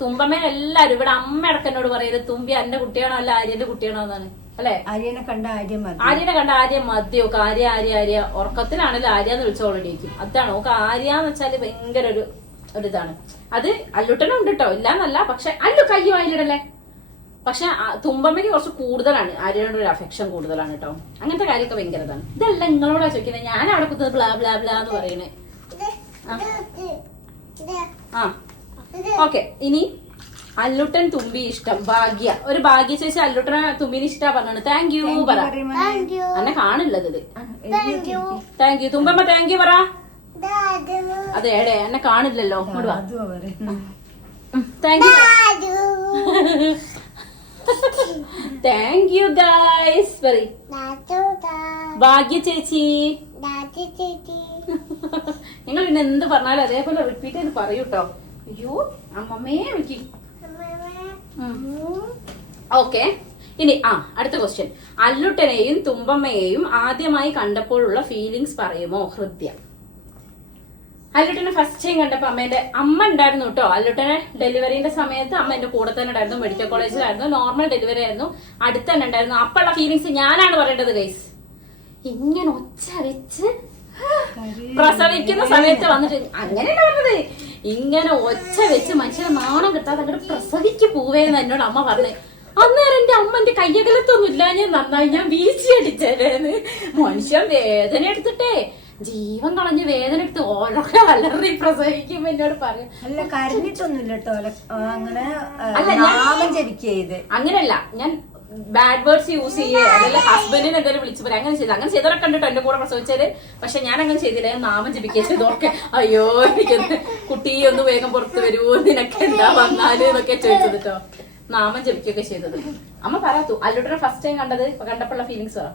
തുമ്പമ്മ എല്ലാരും ഇവിടെ അമ്മ അടക്കനോട് പറയരുത് തുമ്പി എന്റെ കുട്ടിയാണോ അല്ല ആര്യന്റെ കുട്ടിയാണോ എന്നാണ്. അല്ലെ? ആര്യനെ കണ്ട ആര്യം മതിയൊക്കെ. ആര്യ ഉറക്കത്തിലാണല്ലോ ആര്യാന്ന് വിളിച്ചോളിരിക്കും. അതാണ് ഓക്ക്. ആര്യാന്ന് വെച്ചാല് ഭയങ്കര ഒരു ഇതാണ്. അത് അല്ലുട്ടനും ഉണ്ട് കേട്ടോ, ഇല്ലാന്നല്ല. പക്ഷെ അല്ലു കൈ വായിലിടല്ലേ. പക്ഷെ തുമ്പമ്മയ്ക്ക് കുറച്ച് കൂടുതലാണ്. ആര്യനോട് ഒരു അഫെക്ഷൻ കൂടുതലാണ് കേട്ടോ. അങ്ങനത്തെ കാര്യമൊക്കെ ഭയങ്കര ഇതാണ്. ഇതല്ല നിങ്ങളോടാ ചോദിക്കുന്നത്. ഞാൻ അവിടെ കുത്തുന്നത് ബ്ലാ ബ്ലാ ബ്ലാ എന്ന് പറയണേ. ഓക്കെ, ഇനി അല്ലുട്ടൻ തുമ്പി ഇഷ്ടം. ഭാഗ്യ. ഒരു ഭാഗ്യ ചേച്ചി അല്ലുട്ടനെ തുമ്പിന് ഇഷ്ടാ പറഞ്ഞു. താങ്ക് യു പറ. എന്നെ കാണില്ലത്. താങ്ക് യു തുമ്പമ്മ. താങ്ക് യു പറ. അതെ എടേ എന്നെ കാണില്ലല്ലോ. Thank you. Thank you guys. Very Bhagya ചേച്ചി. നിങ്ങൾ പിന്നെ എന്ത് പറഞ്ഞാലും അതേപോലെ റിപ്പീറ്റ് ചെയ്ത് പറയൂട്ടോ. അയ്യോ അമ്മമ്മേ വിളിക്കും. ഓക്കെ, ഇനി അടുത്ത ക്വസ്റ്റ്യൻ. അല്ലുട്ടനെയും തുമ്പമ്മയെയും ആദ്യമായി കണ്ടപ്പോഴുള്ള ഫീലിങ്സ് പറയുമോ? ഹൃദ്യ. അല്ലുട്ടനെ ഫസ്റ്റ് ടൈം കണ്ടപ്പോ അമ്മ ഉണ്ടായിരുന്നു കേട്ടോ. അല്ലുട്ടനെ ഡെലിവറിന്റെ സമയത്ത് അമ്മ എന്റെ കൂടെ തന്നെ ഉണ്ടായിരുന്നു. മെഡിക്കൽ കോളേജിലായിരുന്നു. നോർമൽ ഡെലിവറി ആയിരുന്നു. അടുത്ത് തന്നെ ഉണ്ടായിരുന്നു. അപ്പോഴുള്ള ഫീലിങ്സ് ഞാനാണ് പറയേണ്ടത് ഗൈസ്. ഇങ്ങനെ ഒച്ച വെച്ച് പ്രസവിക്കുന്ന സമയത്ത് വന്നിട്ട് അങ്ങനെയല്ല പറഞ്ഞത്, ഇങ്ങനെ ഒച്ച വെച്ച് മനുഷ്യനെ നാണം കിട്ടാതെ അങ്ങോട്ട് പ്രസവിക്ക് പോവേന്ന് എന്നോട് അമ്മ പറഞ്ഞു. അന്നേരം എന്റെ അമ്മ എന്റെ കയ്യകലത്തൊന്നും ഇല്ല, ഞാൻ നന്നായി ഞാൻ വീശി അടിച്ചേന്ന്. മനുഷ്യൻ വേദന എടുത്തിട്ടേ ജീവൻ കളഞ്ഞ് വേദന എടുത്ത് ഓരൊക്കെ വല്ലറി പ്രസവിക്കുമ്പോ എന്നോട് പറയും. അല്ല കരഞ്ഞിട്ടൊന്നുമില്ല കേട്ടോ, അങ്ങനെ നാമം ജപിക്കത്. അങ്ങനെയല്ല, ഞാൻ ബാഡ് വേർഡ്സ് യൂസ് ചെയ്യേ അല്ലെങ്കിൽ ഹസ്ബൻഡിനെ എന്തെങ്കിലും വിളിച്ചു പറയാം, അങ്ങനെ ചെയ്തു. അങ്ങനെ ചെയ്തവരൊക്കെ കണ്ടിട്ടോ എന്റെ കൂടെ പ്രസവിച്ചാല്. പക്ഷെ ഞാൻ അങ്ങനെ ചെയ്തില്ല, ഞാൻ നാമം ജപിക്കുക ചെയ്തോക്കെ. അയ്യോ എനിക്കൊന്ന് കുട്ടി ഒന്ന് വേഗം പുറത്ത് വരുമോ, നിനക്ക് എന്താ വന്നാല് എന്നൊക്കെ ചോദിച്ചത് കേട്ടോ. നാമം ജപിക്കുകയൊക്കെ ചെയ്തത്. അമ്മ പറയാത്തു അല്ലുടെ ഫസ്റ്റ് ടൈം കണ്ടപ്പോഴുള്ള ഫീലിങ്സ് പറ.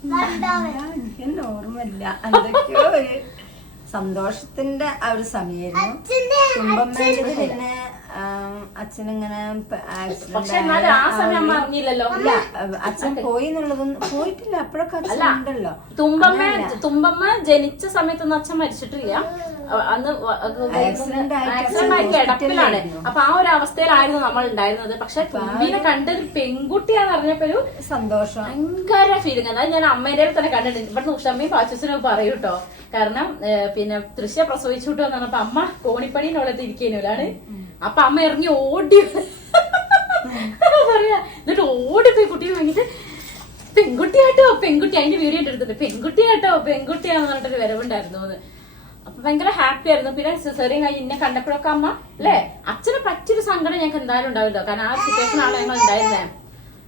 എനിക്കൊന്നും ഓർമ്മയില്ല, എന്തൊക്കെയോ ഒരു സന്തോഷത്തിന്റെ ആ ഒരു സമയമായിരുന്നു. തുമ്പമ്മേന്റെ പിന്നെ അച്ഛനിങ്ങനെ അറിഞ്ഞില്ലല്ലോ. അച്ഛൻ പോയി എന്നുള്ളതൊന്നും പോയിട്ടില്ല, അപ്പോഴൊക്കെ അച്ഛൻ ഉണ്ടല്ലോ. തുമ്പമ്മ ജനിച്ച സമയത്തൊന്നും അച്ഛൻ മരിച്ചിട്ടില്ല, അന്ന് ആക്സിഡന്റ് ആയി കിടപ്പിലാണ്. അപ്പൊ ആ ഒരു അവസ്ഥയിലായിരുന്നു നമ്മൾ ഉണ്ടായിരുന്നത്. പക്ഷെ തുമ്പിനെ കണ്ട് പെൺകുട്ടിയാന്ന് അറിഞ്ഞപ്പോ ഒരു സന്തോഷം, ഭയങ്കര ഫീലിംഗ്. അതായത് ഞാൻ അമ്മേന്റെ തന്നെ കണ്ടിട്ടുണ്ട്. ഇവിടുന്ന് ഉഷമ്മയും പാച്ചൂസിനും പറയൂ കേട്ടോ. കാരണം പിന്നെ തൃശ്ശ പ്രസവിച്ചുവിട്ടു വന്നപ്പോ അമ്മ കോണിപ്പണിയിലുള്ളത് ഇരിക്കുന്നതാണ്. അപ്പൊ അമ്മ ഇറങ്ങി ഓടി പറയാ, എന്നിട്ട് ഓടിപ്പോയി കുട്ടീനെ വാങ്ങിട്ട് പെൺകുട്ടിയാട്ടോ പെൺകുട്ടി, അതിന്റെ വീഡിയോ എടുത്തിട്ട് പെൺകുട്ടിയാട്ടോ പെൺകുട്ടിയാന്ന് പറഞ്ഞിട്ടൊരു വരവുണ്ടായിരുന്നു. അപ്പൊ ഭയങ്കര ഹാപ്പി ആയിരുന്നു. പിന്നെ സിസേറിയൻ കഴിഞ്ഞ് എന്നെ കണ്ടപ്പോഴൊക്കെ അമ്മ അല്ലേ അച്ഛനെ പറ്റിയൊരു സങ്കടം ഞങ്ങൾക്ക് എന്തായാലും ഉണ്ടാവില്ലോ, കാരണം ആ സിറ്റുവേഷൻ ആണ് ഞങ്ങൾ ഉണ്ടായിരുന്നേ.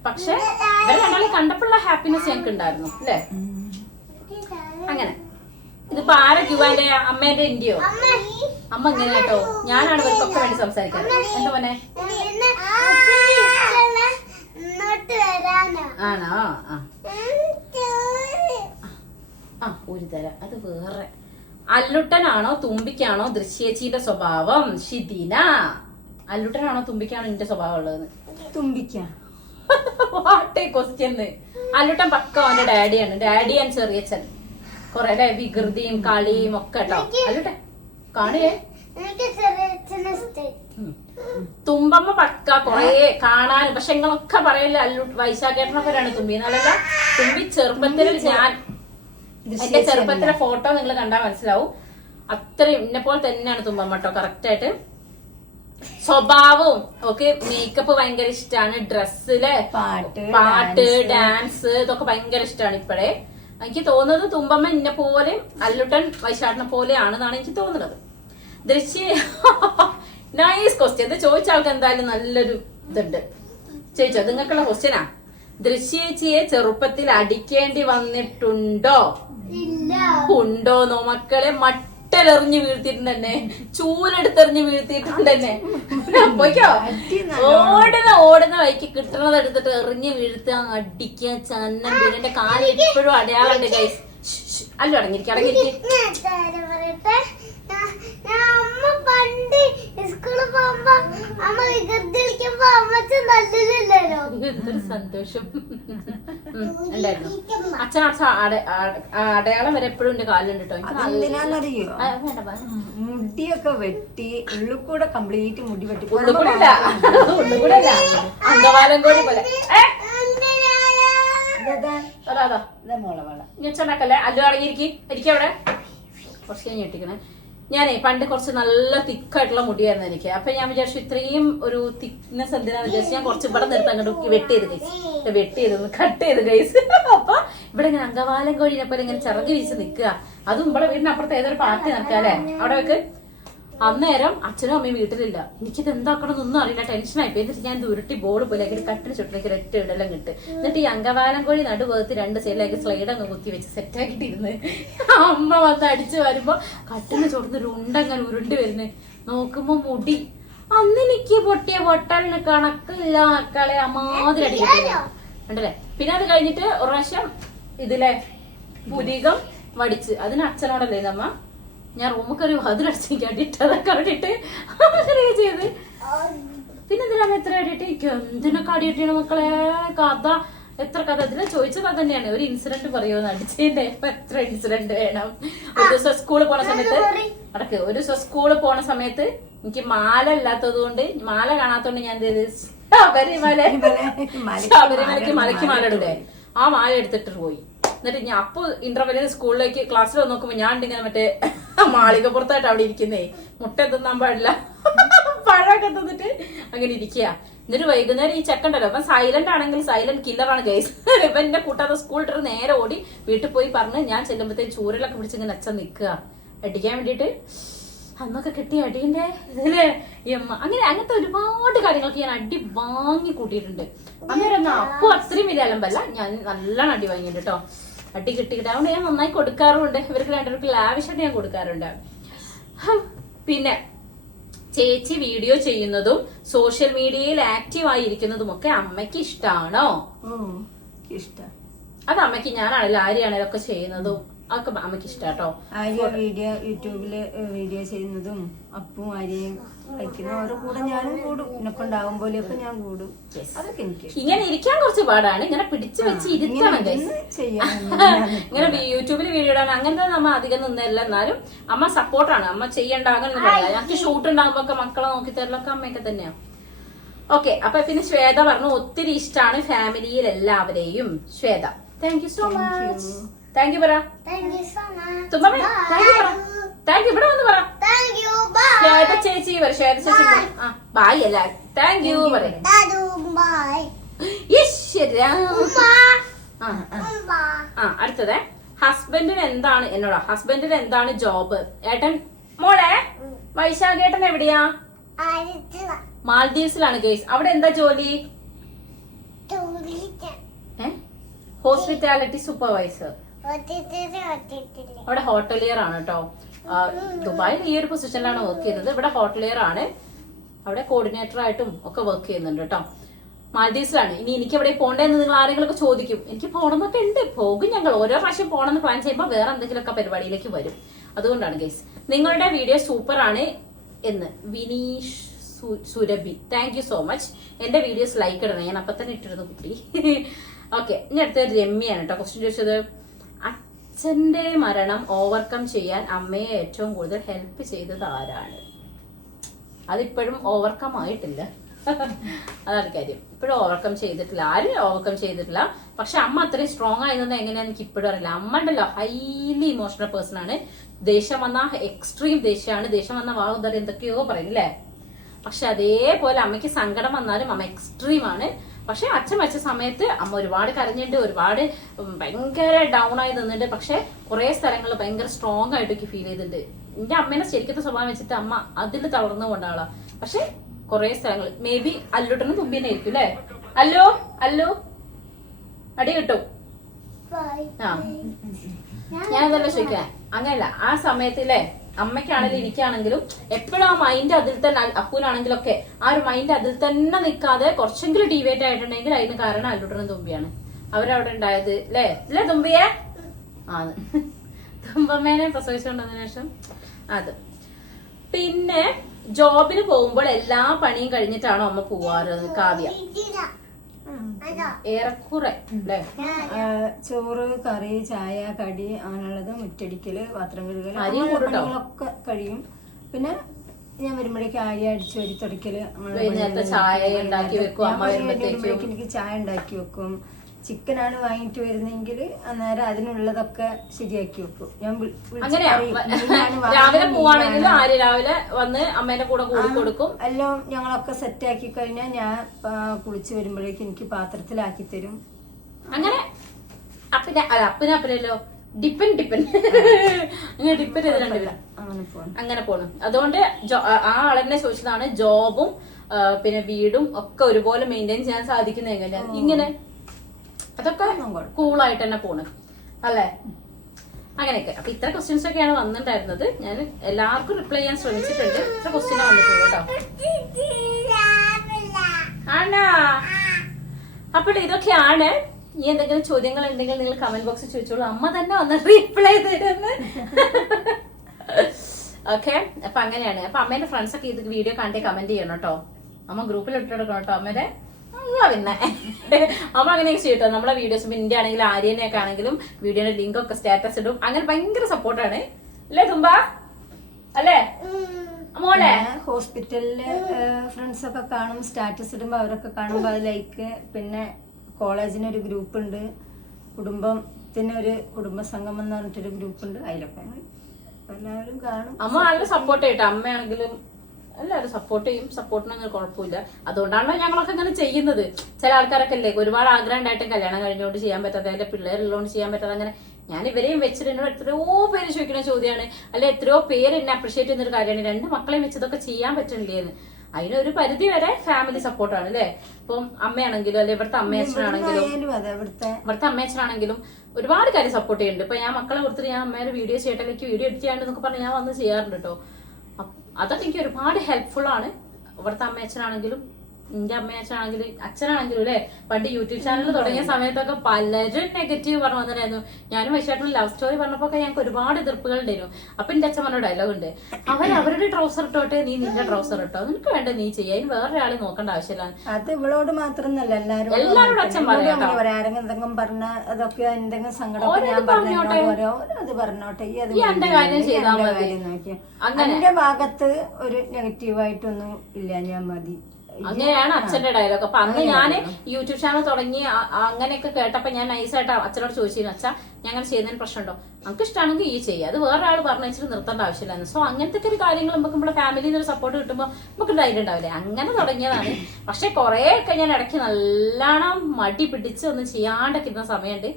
പക്ഷെ ഇവരെ രണ്ടാളെ കണ്ടപ്പോഴുള്ള ഹാപ്പിനെസ് ഞങ്ങൾക്ക് ഉണ്ടായിരുന്നു അല്ലേ. അങ്ങനെ ഇതിപ്പോ ആരെ ക്യൂവാന്റെ അമ്മേന്റെ ഇന്ത്യയോ? അമ്മ ഇങ്ങനെ കേട്ടോ, ഞാനാണ് ഇവർക്കൊക്കെ വേണ്ടി സംസാരിക്കുന്നത്. എന്താ മോനെ? ആണോ? ആ ഒരു തരാം. അത് വേറെ അല്ലുട്ടനാണോ തുമ്പിക്കാണോ ദൃശ്യേച്ചിയുടെ സ്വഭാവം? ഷിദിന, അല്ലുട്ടനാണോ തുമ്പിക്കാണോ എന്റെ സ്വഭാവം ഉള്ളത്? തുമ്പിക്ക. വാട്ടേ ക്വസ്റ്റ്യൻ. അല്ലുട്ടൻ പക്ക അവന്റെ ഡാഡിയാണ്, ഡാഡി ആൻഡ് ചെറിയച്ഛൻ. കൊറേ വികൃതിയും കളിയും ഒക്കെ കേട്ടോ. അല്ലുട്ടെ കാണിയേ. തുമ്പമ്മ പക്ക കൊറേ കാണാനും. പക്ഷെ നിങ്ങളൊക്കെ പറയല്ലേ അല്ലു വൈശാഖേട്ടനൊക്കെയാണ് തുമ്പി എന്നല്ല. തുമ്പി ചെറുപ്പത്തിൽ ഞാൻ എന്റെ ചെറുപ്പത്തിലെ ഫോട്ടോ നിങ്ങൾ കണ്ടാൽ മനസ്സിലാവും. അത്രയും എന്നെ പോലെ തന്നെയാണ് തുമ്പമ്മ കേട്ടോ. കറക്റ്റ് ആയിട്ട് സ്വഭാവവും ഒക്കെ. മേക്കപ്പ് ഭയങ്കര ഇഷ്ടമാണ്, ഡ്രസ്സില് പാട്ട് ഡാൻസ് ഇതൊക്കെ ഭയങ്കര ഇഷ്ടമാണ്. ഇപ്പഴേ എനിക്ക് തോന്നുന്നത് തുമ്പമ്മ എന്നെ പോലെ അല്ലുട്ടൻ വൈശാഖനെ പോലെയാണെന്നാണ് എനിക്ക് തോന്നുന്നത്. ദൃശ്യ നൈസ് ക്വസ്റ്റ്യൻ. ഇത് ചോദിച്ച ആൾക്ക് എന്തായാലും നല്ലൊരു ഇതുണ്ട്. ചോദിച്ചോ, നിങ്ങൾക്കുള്ള ക്വസ്റ്റ്യനാ. ദൃശ്യേച്ചിയെ ചെറുപ്പത്തിൽ അടിക്കേണ്ടി വന്നിട്ടുണ്ടോ? ഉണ്ടോന്നോ മക്കളെ? മട്ടലെറിഞ്ഞ് വീഴ്ത്തിയിട്ടുണ്ട് തന്നെ, ചൂലെടുത്തെറിഞ്ഞ് വീഴ്ത്തിയിട്ടുണ്ട് തന്നെ. പോയിക്കോ, ഓടുന്ന വഴിക്ക് കിട്ടണത് എടുത്തിട്ട് എറിഞ്ഞ് വീഴ്ത്തുക, അടിക്കുക, ചന്നം വീടിന്റെ കാലിൽ ഇപ്പോഴും അടയാളുണ്ട് ഗൈസ്. അല്ലോ അടങ്ങിയിരിക്കും, അടങ്ങിയിരിക്കും. അമ്മ പണ്ട് സ്കൂളിൽ പോകുമ്പോ അമ്മ വികൃതി കളിക്കുമ്പോ അമ്മച്ച നല്ലതല്ലോ. എന്തൊരു സന്തോഷം ഉണ്ടായിരുന്നു. അച്ഛൻ അടയാളം വരെ എപ്പോഴും എന്റെ കാലുണ്ട് കേട്ടോ. എന്തിനാന്നറിയോ? മുടിയൊക്കെ വെട്ടി ഉള്ളിൽ കൂടെ കംപ്ലീറ്റ് മുടി വെട്ടി. ഉള്ളുകൂടെ അല്ല, അങ്കവാലം കോഴി പോലെ. ഞെച്ചണ്ടാക്കല്ലേ. അല്ലു അടങ്ങിയിരിക്കും അവിടെ. കുറച്ച് ഞെട്ടിക്കണേ. ഞാനേ പണ്ട് കുറച്ച് നല്ല തിക്കായിട്ടുള്ള മുടിയായിരുന്നു എനിക്ക്. അപ്പൊ ഞാൻ വിചാരിച്ചു ഇത്രയും ഒരു തിക്നെസ് എന്തിനാന്ന് വിചാരിച്ചു ഞാൻ കുറച്ച് ഇവിടെ നിർത്താൻ അങ്ങോട്ട് വെട്ട് ചെയ്ത് കട്ട് ചെയ്ത് ഗൈസ്. അപ്പൊ ഇവിടെ ഇങ്ങനെ അങ്കവാലം കോഴിനെ പോലെ ഇങ്ങനെ ചിറക് വീശ് നിൽക്കുക. അതും ഇവിടെ വീടിനപ്പുറത്ത് ഏതൊരു പാർട്ടി നടക്കുക അല്ലെ, അവിടെ വെക്ക്. അന്നേരം അച്ഛനും അമ്മയും വീട്ടിലില്ല. എനിക്കിത് എന്താക്കണമെന്നൊന്നും അറിയില്ല, ടെൻഷനായി പോയി. എന്നിട്ട് ഞാൻ ഉരുട്ടി ബോൾ പോലെ കട്ടിന് ചുട്ടിലേക്ക് ഒറ്റ ഇടെല്ലാം കിട്ട്. എന്നിട്ട് ഈ അങ്കവാലം കോഴി നടുവേർത്ത് രണ്ട് സൈഡിലേക്ക് സ്ലൈഡ് അങ്ങ് കുത്തി വെച്ച് സെറ്റാക്കിട്ടിരുന്ന് അമ്മ വന്ന് അടിച്ചു വരുമ്പോ കട്ടിന് ചുടുന്നൊരു ഉണ്ടങ്ങനെ ഉരുണ്ട് വരുന്നു. നോക്കുമ്പോ മുടി അന്ന് എനിക്ക് പൊട്ടിയ പൊട്ടലിന് കണക്കില്ല മക്കളെ. അമാതിരി അടി ഉണ്ടല്ലേ. പിന്നെ അത് കഴിഞ്ഞിട്ട് ഒരു പ്രാവശ്യം ഇതിലെ പുരികം വടിച്ച് അതിന് അച്ഛനോടല്ലേ നമ്മ ഞാൻ റൂമിൽ കയറി അതിലടിച്ചേക്ക് അടിയിട്ടതൊക്കെ അടിയിട്ട് അങ്ങനെ ചെയ്ത്. പിന്നെ എന്തിനാ എത്ര അടിയിട്ട് എന്തിനൊക്കെ അടിയിട്ടാണ് മക്കളെ? കഥ എത്ര കഥ ഇതിനെ ചോദിച്ചത് അത് തന്നെയാണ്. ഒരു ഇൻസിഡന്റ് പറയുമെന്ന് അടിച്ചതിന്റെ എത്ര ഇൻസിഡന്റ് വേണം. ഒരു ദിവസം സ്കൂളിൽ പോണ സമയത്ത് ഒരു ദിവസം സ്കൂളിൽ പോണ സമയത്ത് എനിക്ക് മാല ഇല്ലാത്തത് കൊണ്ട്, മാല കാണാത്തോണ്ട് ഞാൻ എന്ത് ചെയ്ത് ശബരിമലയ്ക്ക് മലയ്ക്ക് മാല ഇടൂലേ, ആ മാല എടുത്തിട്ട് പോയി. എന്നിട്ട് ഞാൻ അപ്പൊ ഇന്റർവെല്ലിന് സ്കൂളിലേക്ക് ക്ലാസ്സിൽ വന്ന് നോക്കുമ്പോ ഞാൻ ഇങ്ങനെ മറ്റേ മാളികപ്പുറത്തായിട്ട് അവിടെ ഇരിക്കുന്നേ, മുട്ട തിന്നാൻ പാടില്ല, പഴമൊക്കെ തിന്നിട്ട് അങ്ങനെ ഇരിക്കുക. എന്നിട്ട് വൈകുന്നേരം ഈ ചെക്കണ്ടല്ലോ അപ്പൊ സൈലന്റ് ആണെങ്കിൽ സൈലന്റ് കില്ലറാണ് ഗൈസ്. ഇപ്പൊ എന്നെ കൂട്ടാതെ സ്കൂൾ ഇട്ടിട്ട് നേരെ ഓടി വീട്ടിൽ പോയി പറഞ്ഞ് ഞാൻ ചെല്ലുമ്പോഴത്തേക്ക് ചൂരലൊക്കെ പിടിച്ചിങ്ങനെ അച്ഛൻ നിൽക്കുക അടിക്കാൻ വേണ്ടിയിട്ട്. അന്നൊക്കെ കിട്ടിയ അടീന്റെ ഇതില് അങ്ങനത്തെ ഒരുപാട് കാര്യങ്ങൾക്ക് ഞാൻ അടി വാങ്ങി കൂട്ടിയിട്ടുണ്ട്. അന്നേരം അപ്പൊ അത്രയും വലിയ അലമ്പല്ല, ഞാൻ നല്ലോണം അടി വാങ്ങിയിട്ടുണ്ട് കേട്ടോ. അടി കിട്ടിയിട്ട് അതുകൊണ്ട് ഞാൻ നന്നായി കൊടുക്കാറുണ്ട്. ഇവർക്ക് രണ്ടുപേർക്ക് ലാവിഷായിട്ട് ഞാൻ കൊടുക്കാറുണ്ട്. പിന്നെ ചേച്ചി വീഡിയോ ചെയ്യുന്നതും സോഷ്യൽ മീഡിയയിൽ ആക്റ്റീവ് ആയിരിക്കുന്നതും ഒക്കെ അമ്മയ്ക്ക് ഇഷ്ടാണോ? ഇഷ്ടം. അത് അമ്മയ്ക്ക് ഞാനാണല്ലോ ആര്യാണല്ലോ ഒക്കെ ചെയ്യുന്നതും അതൊക്കെ അമ്മയ്ക്ക് ഇഷ്ടാട്ടോ. ആര്യ വീഡിയോ യൂട്യൂബില് വീഡിയോ ചെയ്യുന്നതും അപ്പും ആര്യയും കളിക്കുന്ന ഓരോ കൂടെ ഞാനും കൂടും. എനക്ക് ഉണ്ടാവും പോലെയൊക്കെ ഞാൻ കൂടും. അതൊക്കെ എനിക്ക് ഇങ്ങനെ ഇരിക്കാൻ കുറച്ച് പാടാണ്, ഇങ്ങനെ പിടിച്ചു വെച്ച് ഇരുത്തണം ചെയ്യാൻ. ഇങ്ങനെ യൂട്യൂബിൽ വീഡിയോ ഇടാൻ അങ്ങനത്തെ നമ്മ അധികം നിന്നില്ല. എന്നാലും അമ്മ സപ്പോർട്ടാണ്, അമ്മ ചെയ്യണ്ട അങ്ങനെ ഞങ്ങൾക്ക് ഷൂട്ട് ഉണ്ടാകുമ്പോ ഒക്കെ മക്കളെ നോക്കി തരലൊക്കെ അമ്മയൊക്കെ തന്നെയാ. ഓക്കെ, അപ്പൊ പിന്നെ ശ്വേത പറഞ്ഞു ഒത്തിരി ഇഷ്ടമാണ് ഫാമിലിയിൽ എല്ലാവരെയും. Shweta thank you so much. Thank you പറ. തുമ്പമ്മേ താങ്ക് യു പറ. താങ്ക് യു ഇവിടെ വന്ന് പറ. ശ്വേത ചേച്ചി പറ. ശ്വേത ചേച്ചി ബായ് അല്ല താങ്ക് യു പറയും. അടുത്തത് ഹസ്ബൻഡിന് എന്താണ് എന്നോടാ, ഹസ്ബൻഡിന് എന്താണ് ജോബ്? ഏട്ടൻ മോളെ വൈശാഖേട്ടൻ എവിടെയാ? മാൽദീവ്സിലാണ് ഗൈസ്. അവിടെ എന്താ ജോലി? Hospitality supervisor. അവിടെ ഹോട്ടലിയർ ആണ് കേട്ടോ. ദുബായിൽ ഈ ഒരു പൊസിഷനിലാണ് വർക്ക് ചെയ്യുന്നത്. ഇവിടെ ഹോട്ടലിയർ ആണ്. അവിടെ കോർഡിനേറ്റർ ആയിട്ടും ഒക്കെ വർക്ക് ചെയ്യുന്നുണ്ട് കേട്ടോ. മാൽദീവ്സിലാണ്. ഇനി എനിക്ക് എവിടെ പോകേണ്ടതെന്ന് നിങ്ങൾ ആരെങ്കിലുമൊക്കെ ചോദിക്കും. എനിക്ക് പോകണമെന്നൊക്കെ ഉണ്ട്, പോകും ഞങ്ങൾ. ഓരോ പ്രാവശ്യം പോകണമെന്ന് പ്ലാൻ ചെയ്യുമ്പോൾ വേറെ എന്തെങ്കിലുമൊക്കെ പരിപാടിയിലേക്ക് വരും. അതുകൊണ്ടാണ് ഗൈസ്. നിങ്ങളുടെ വീഡിയോ സൂപ്പർ ആണ് എന്ന് Vineesh Surabhi. Thank you so much. എന്റെ വീഡിയോസ് ലൈക്ക് ഇടണം, ഞാൻ അപ്പൊ തന്നെ ഇട്ടിരുന്നു കുട്ടി. ഓക്കെ, ഇനി അടുത്ത രമ്യാണ് കേട്ടോ ക്വസ്റ്റ്യൻ ചോദിച്ചത്. അച്ഛന്റെ മരണം ഓവർകം ചെയ്യാൻ അമ്മയെ ഏറ്റവും കൂടുതൽ ഹെൽപ്പ് ചെയ്തത് ആരാണ്? അതിപ്പോഴും ഓവർകം ആയിട്ടില്ല. അതാണ് കാര്യം. ഇപ്പോഴും ഓവർകം ചെയ്തിട്ടില്ല, ആരും ഓവർകം ചെയ്തിട്ടില്ല. പക്ഷെ അമ്മ അത്രയും സ്ട്രോങ് ആയതെന്ന് എങ്ങനെയാ എനിക്ക് ഇപ്പോഴും അറിയില്ല. അമ്മ ഉണ്ടല്ലോ ഹൈലി ഇമോഷണൽ പേഴ്സൺ ആണ്. ദേഷ്യം വന്ന എക്സ്ട്രീം ദേഷ്യമാണ്. ദേഷ്യം വന്ന വാഹുദർ എന്തൊക്കെയോ പറയുന്നില്ലേ. പക്ഷെ അതേപോലെ അമ്മയ്ക്ക് സങ്കടം വന്നാലും അമ്മ എക്സ്ട്രീം ആണ്. പക്ഷെ അച്ഛൻ മരിച്ച സമയത്ത് അമ്മ ഒരുപാട് കരഞ്ഞിട്ടുണ്ട്, ഒരുപാട് ഭയങ്കര ഡൗൺ ആയി നിന്നിട്ടുണ്ട്. പക്ഷെ കുറെ സ്ഥലങ്ങളിൽ ഭയങ്കര സ്ട്രോങ് ആയിട്ടൊക്കെ ഫീൽ ചെയ്തിട്ടുണ്ട്. എന്റെ അമ്മേനെ ശരിക്കത്തെ സ്വഭാവം വെച്ചിട്ട് അമ്മ അതിൽ തളർന്നു കൊണ്ടാളാ. പക്ഷെ കുറെ സ്ഥലങ്ങൾ മേ ബി അല്ലുട്ടനും തുമ്പി തന്നെ ആയിരിക്കും അല്ലേ? അല്ലോ അല്ലോ അടി കിട്ടും. ഞാനതല്ല ചോദിക്കാൻ, അങ്ങനല്ല. ആ സമയത്തില്ലേ അമ്മയ്ക്കാണെങ്കിലും എനിക്കാണെങ്കിലും എപ്പോഴും ആ മൈൻഡ് അതിൽ തന്നെ, അപ്പൂനാണെങ്കിലും ഒക്കെ ആ ഒരു മൈൻഡ് അതിൽ തന്നെ നിൽക്കാതെ കുറച്ചെങ്കിലും ഡീവേറ്റ് ആയിട്ടുണ്ടെങ്കിൽ അതിന് കാരണം അല്ലുട്ടനും തുമ്പിയാണ്. അവരവിടെ ഉണ്ടായത് അല്ലേ? അല്ലേ തുമ്പിയെ? ആണ്. തുമ്പമ്മേനെ പ്രസവിച്ചുകൊണ്ടതിനു ശേഷം അത്. പിന്നെ ജോബിന് പോകുമ്പോൾ എല്ലാ പണിയും കഴിഞ്ഞിട്ടാണോ അമ്മ പോവാറ്? കാവ്യ ഏറെക്കുറെ അല്ലേ? ചോറ്, കറി, ചായ, കടി അങ്ങനെയുള്ളത്, മുറ്റടിക്കല്, പാത്രം കഴുകല് പണികളൊക്കെ കഴിയും. പിന്നെ ഞാൻ വരുമ്പോഴേക്കും ആര്യ അടിച്ചു വരി തുടക്കല്, ചായ ഉണ്ടാക്കി വെക്കും. എനിക്ക് ചായ ഉണ്ടാക്കി വെക്കും. ചിക്കനാണ് വാങ്ങിട്ട് വരുന്നെങ്കിൽ അന്നേരം അതിനുള്ളതൊക്കെ ശരിയാക്കി വെക്കും. ഞാൻ രാവിലെ പോവാണെങ്കിൽ ആര് രാവിലെ വന്ന് അമ്മേന്റെ കൂടെ കൂടി കൊടുക്കും. എല്ലാം ഞങ്ങളൊക്കെ സെറ്റ് ആക്കി കഴിഞ്ഞാൽ ഞാൻ കുളിച്ച് വരുമ്പോഴേക്കും എനിക്ക് പാത്രത്തിലാക്കി തരും. അങ്ങനെ അപ്പനല്ലോ അങ്ങനെ പോണു. അതുകൊണ്ട് ആ ആളെന്നെ ചോദിച്ചതാണ് ജോബും പിന്നെ വീടും ഒക്കെ ഒരുപോലെ മെയിൻറ്റെയിൻ ചെയ്യാൻ സാധിക്കുന്ന എങ്ങനെയാ? ഇങ്ങനെ അതൊക്കെ കൂളായിട്ട് തന്നെ പോണ് അല്ലേ? അങ്ങനെയൊക്കെ. അപ്പൊ ഇത്ര ക്വസ്റ്റ്യൻസ് ഒക്കെയാണ് വന്നിട്ടുണ്ടായിരുന്നത്. ഞാൻ എല്ലാവർക്കും റിപ്ലൈ ചെയ്യാൻ ശ്രമിച്ചിട്ടുണ്ട്. ഇത്ര ക്വസ്റ്റ്യൻ വന്നിട്ടുള്ളൂ കേട്ടോ. ആണോ? അപ്പോൾ ഇതൊക്കെയാണ്. ഈ എന്തെങ്കിലും ചോദ്യങ്ങൾ ഉണ്ടെങ്കിൽ നിങ്ങൾ കമന്റ് ബോക്സിൽ ചോദിച്ചോളൂ. അമ്മ തന്നെ വന്ന് റിപ്ലൈ തരുന്നു. ഓക്കെ, അപ്പൊ അങ്ങനെയാണ്. അപ്പൊ അമ്മേന്റെ ഫ്രണ്ട്സ് ഒക്കെ ഇത് വീഡിയോ കണ്ടേ കമന്റ് ചെയ്യണം കേട്ടോ. അമ്മ ഗ്രൂപ്പിൽ ഇട്ടെടുക്കണം കേട്ടോ അമ്മേടെ. പിന്നെ അമ്മ അങ്ങനെയൊക്കെ ചെയ്യട്ടോ നമ്മളെ വീഡിയോസ്. പിന്നെ ആണെങ്കിലും ആര്യനെയൊക്കെ ആണെങ്കിലും വീഡിയോയുടെ ലിങ്ക് ഒക്കെ സ്റ്റാറ്റസ് ഇടും. അങ്ങനെ ഭയങ്കര സപ്പോർട്ടാണ് അല്ലേ തുമ്പ? അല്ലേ മോളെ? ഹോസ്പിറ്റലില് ഫ്രണ്ട്സ് ഒക്കെ കാണും, സ്റ്റാറ്റസ് ഇടുമ്പോ അവരൊക്കെ കാണുമ്പോ അത് ലൈക്ക്. പിന്നെ കോളേജിനൊരു ഗ്രൂപ്പ് ഉണ്ട്, കുടുംബം ഒരു കുടുംബസംഗമം എന്ന് പറഞ്ഞിട്ടൊരു ഗ്രൂപ്പ് ഉണ്ട്, അതിലൊക്കെ അപ്പൊ എല്ലാവരും കാണും. അമ്മ നല്ല സപ്പോർട്ട് ചെയ്യട്ടെ. അമ്മയാണെങ്കിലും എല്ലാവരും സപ്പോർട്ട് ചെയ്യും. സപ്പോർട്ടിനൊന്നും കുഴപ്പമില്ല. അതുകൊണ്ടാണല്ലോ ഞങ്ങളൊക്കെ ഇങ്ങനെ ചെയ്യുന്നത്. ചില ആൾക്കാരൊക്കെ അല്ലേ ഒരുപാട് ആഗ്രഹം ഉണ്ടായിട്ടും കല്യാണം കഴിഞ്ഞുകൊണ്ട് ചെയ്യാൻ പറ്റാതെ, അതിന്റെ പിള്ളേരുള്ളതുകൊണ്ട് ചെയ്യാൻ പറ്റാതെ, അങ്ങനെ ഞാൻ ഇവരെയും വെച്ചിട്ട് എന്നോട് എത്രയോ പേര് ചോദിക്കുന്ന ചോദ്യമാണ്, അല്ലെ എത്രയോ പേര് എന്നെ അപ്രീഷിയേറ്റ് ചെയ്യുന്ന ഒരു കാര്യമാണ്, 2 മക്കളെയും വെച്ചതൊക്കെ ചെയ്യാൻ പറ്റണില്ലേന്ന്. അതിനൊരു പരിധി വരെ ഫാമിലി സപ്പോർട്ടാണ് അല്ലെ. ഇപ്പം അമ്മയാണെങ്കിലും അല്ലെ ഇവിടുത്തെ അമ്മയച്ഛനാണെങ്കിലും ഇവിടുത്തെ അമ്മയച്ഛനാണെങ്കിലും ഒരുപാട് കാര്യം സപ്പോർട്ട് ചെയ്യുന്നുണ്ട്. ഇപ്പൊ ഞാൻ മക്കളെ കൊടുത്തിട്ട് ഞാൻ അമ്മയുടെ വീഡിയോ ചെയ്യട്ടെങ്കിൽ വീഡിയോ എഡിറ്റ് ചെയ്യാണ്ടെന്നൊക്കെ പറഞ്ഞ് ഞാൻ വന്ന് ചെയ്യാറുണ്ട് കേട്ടോ. അതൊക്കെ എനിക്ക് ഒരുപാട് ഹെൽപ്ഫുൾ ആണ്. ഇവിടുത്തെ അമ്മയച്ഛനാണെങ്കിലും എന്റെ അമ്മയച്ഛനാണെങ്കിലും അച്ഛനാണെങ്കിലും അല്ലെ പണ്ട് യൂട്യൂബ് ചാനൽ തുടങ്ങിയ സമയത്തൊക്കെ പലരും നെഗറ്റീവ് പറഞ്ഞു വന്നിട്ടായിരുന്നു. ഞാനും വൈശാട്ടിനും ലവ് സ്റ്റോറി പറഞ്ഞപ്പോ ഞങ്ങൾക്ക് ഒരുപാട് എതിർപ്പുകൾ ഉണ്ടായിരുന്നു. അപ്പൊ എന്റെ അച്ഛൻ പറഞ്ഞ ഡയലോഗ് ഉണ്ട്, അവരുടെ ട്രൗസർ ഇട്ടോട്ടെ, നീ നിന്റെ ട്രൗസർ ഇട്ടോ, നിനക്ക് വേണ്ട നീ ചെയ്യാൻ, ഇനി വേറൊരാളെ നോക്കേണ്ട ആവശ്യമില്ല. അത് ഇവളോട് മാത്രമല്ല എല്ലാവരോടും അച്ഛൻ പറയാം. ആരെങ്കിലും എന്തെങ്കിലും പറഞ്ഞ അതൊക്കെ എന്തെങ്കിലും സങ്കടം ഞാൻ പറഞ്ഞോട്ടെ, അത് പറഞ്ഞോട്ടെ, ഈ അത് നോക്കിയ എന്റെ ഭാഗത്ത് ഒരു നെഗറ്റീവായിട്ടൊന്നും ഇല്ല, ഞാൻ മതി. അങ്ങനെയാണ് അച്ഛന്റെ ഡയലോഗ്. അപ്പൊ അന്ന് ഞാൻ യൂട്യൂബ് ചാനൽ തുടങ്ങി അങ്ങനെയൊക്കെ കേട്ടപ്പോ ഞാൻ നൈസായിട്ട് അച്ഛനോട് ചോദിച്ചിരുന്നു, അച്ഛാ ഞാൻ അങ്ങനെ ചെയ്യുന്നതിന് പ്രശ്നമുണ്ടോ, നമുക്ക് ഇഷ്ടമാണെങ്കിൽ ഈ ചെയ്യുക, അത് വേറെ ആൾ പറഞ്ഞു വെച്ചിട്ട് നിർത്തേണ്ട ആവശ്യമില്ലാന്ന്. സോ അങ്ങനത്തെ ഒരു കാര്യങ്ങൾ നമുക്ക് നമ്മുടെ ഫാമിലിയിൽ നിന്ന് സപ്പോർട്ട് കിട്ടുമ്പോൾ നമുക്ക് ധൈര്യം ഉണ്ടാവില്ലേ, അങ്ങനെ തുടങ്ങിയതാണ്. പക്ഷെ കുറെ ഒക്കെ ഞാൻ ഇടയ്ക്ക് നല്ലോണം മടി പിടിച്ച് ഒന്നും ചെയ്യാണ്ടൊക്കെ ഇരുന്ന സമയമുണ്ട്.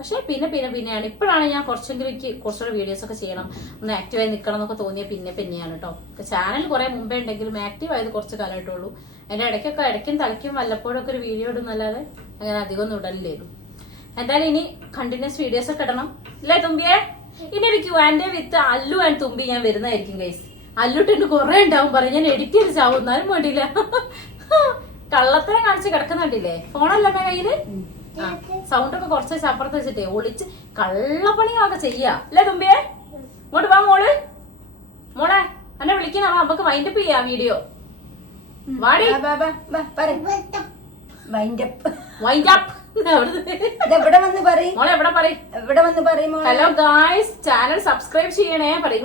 പക്ഷെ പിന്നെയാണ് ഇപ്പോഴാണ് ഞാൻ കുറച്ചെങ്കിലും എനിക്ക് കുറച്ചുകൂടെ വീഡിയോസ് ഒക്കെ ചെയ്യണം, ഒന്ന് ആക്റ്റീവായി നിൽക്കണം എന്നൊക്കെ തോന്നിയ പിന്നെയാണ് കേട്ടോ. ചാനൽ കുറെ മുമ്പേ ഉണ്ടെങ്കിലും ആക്റ്റീവ് ആയത് കുറച്ച് കാലമായിട്ടുള്ളൂ. അതിന്റെ ഇടയ്ക്കും തലയ്ക്കും വല്ലപ്പോഴും ഒക്കെ ഒരു വീഡിയോ ഇടുന്നല്ലാതെ അങ്ങനെ അധികം ഒന്നും ഇടലില്ലായിരുന്നു. എന്തായാലും ഇനി കണ്ടിന്യൂസ് വീഡിയോസ് ഒക്കെ ഇടണം അല്ലേ തുമ്പിയെ. ഇനി ഒരു Q&A വിത്ത് അല്ലു ആൻഡ് തുമ്പി ഞാൻ വരുന്നതായിരിക്കും ഗൈസ്. അല്ലുട്ടിന് കുറെ ഉണ്ടാവും പറയും, ഞാൻ എഡിറ്റ് ചെയ്ത് ചാവും, എന്നാലും വേണ്ടിയില്ല. കള്ളത്തരം കാണിച്ച് കിടക്കുന്നുണ്ടില്ലേ ഫോണല്ലേ കയ്യില്. സൗണ്ട് ഒക്കെ കുറച്ച് അപ്പുറത്ത് വെച്ചിട്ടേ ഒളിച്ച് കള്ളപ്പണിയൊക്കെ ചെയ്യാ അല്ലേ തുമ്പിയെ. ഇങ്ങോട്ട് വാ മോളെ എന്നെ വിളിക്കുന്ന നമുക്ക് വൈൻഡപ്പ് ചെയ്യാ വീഡിയോ. വാടി ഹലോ ഗായ്സ്, ചാനൽ സബ്സ്ക്രൈബ് ചെയ്യണേ പറയും.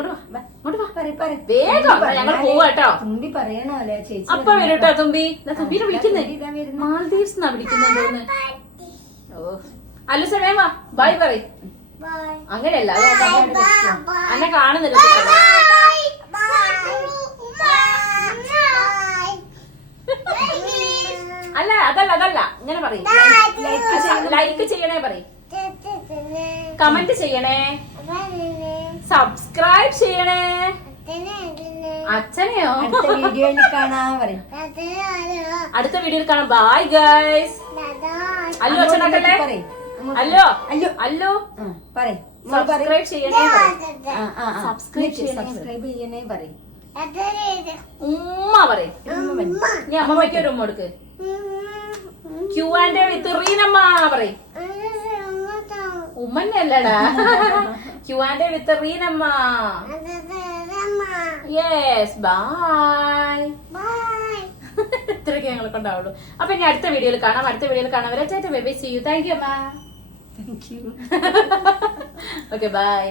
വേഗം ഞങ്ങൾ പോവാട്ടോ. തുമ്പി പറയണോ ചേച്ചി. അപ്പൊ വരൂട്ടോ തുമ്പി. തുമ്പിനെ വിളിക്കുന്നേ മാൽദീവ്സ് എന്നാ വിളിക്കുന്നത്. ഓ അല്ലു സമയം വാ ബൈ പറ. അങ്ങനെയല്ല എന്നെ കാണുന്നില്ല. അല്ല അതല്ല ഇങ്ങനെ പറയും. ലൈക്ക് ചെയ്യണേ പറയും, കമന്റ് ചെയ്യണേ, സബ്സ്ക്രൈബ് ചെയ്യണേ. അച്ഛനെയോ അടുത്ത വീഡിയോയിൽ കാണാം. Bye guys. അല്ലോ അച്ഛനാക്കല്ലേ. അല്ലോ സബ്സ്ക്രൈബ് ചെയ്യണേ, സബ്സ്ക്രൈബ് ചെയ്യണേ പറയും. ഉമ്മ പറയും. നീ അമ്മയ്ക്ക് ഒരു ഉമ്മ കൊടുക്ക്. Q&A വിത്ത് റീനമ്മ പറയും. ഉമ്മന്നെ അല്ലടാ, Q&A with Reenamma. Yes by. ഇത്രയൊക്കെ ഞങ്ങൾ കൊണ്ടാവുള്ളൂ. അപ്പൊ ഇനി അടുത്ത വീഡിയോയിൽ കാണാം. വരെ bye. See you. Thank you അമ്മ. Thank you. Okay by.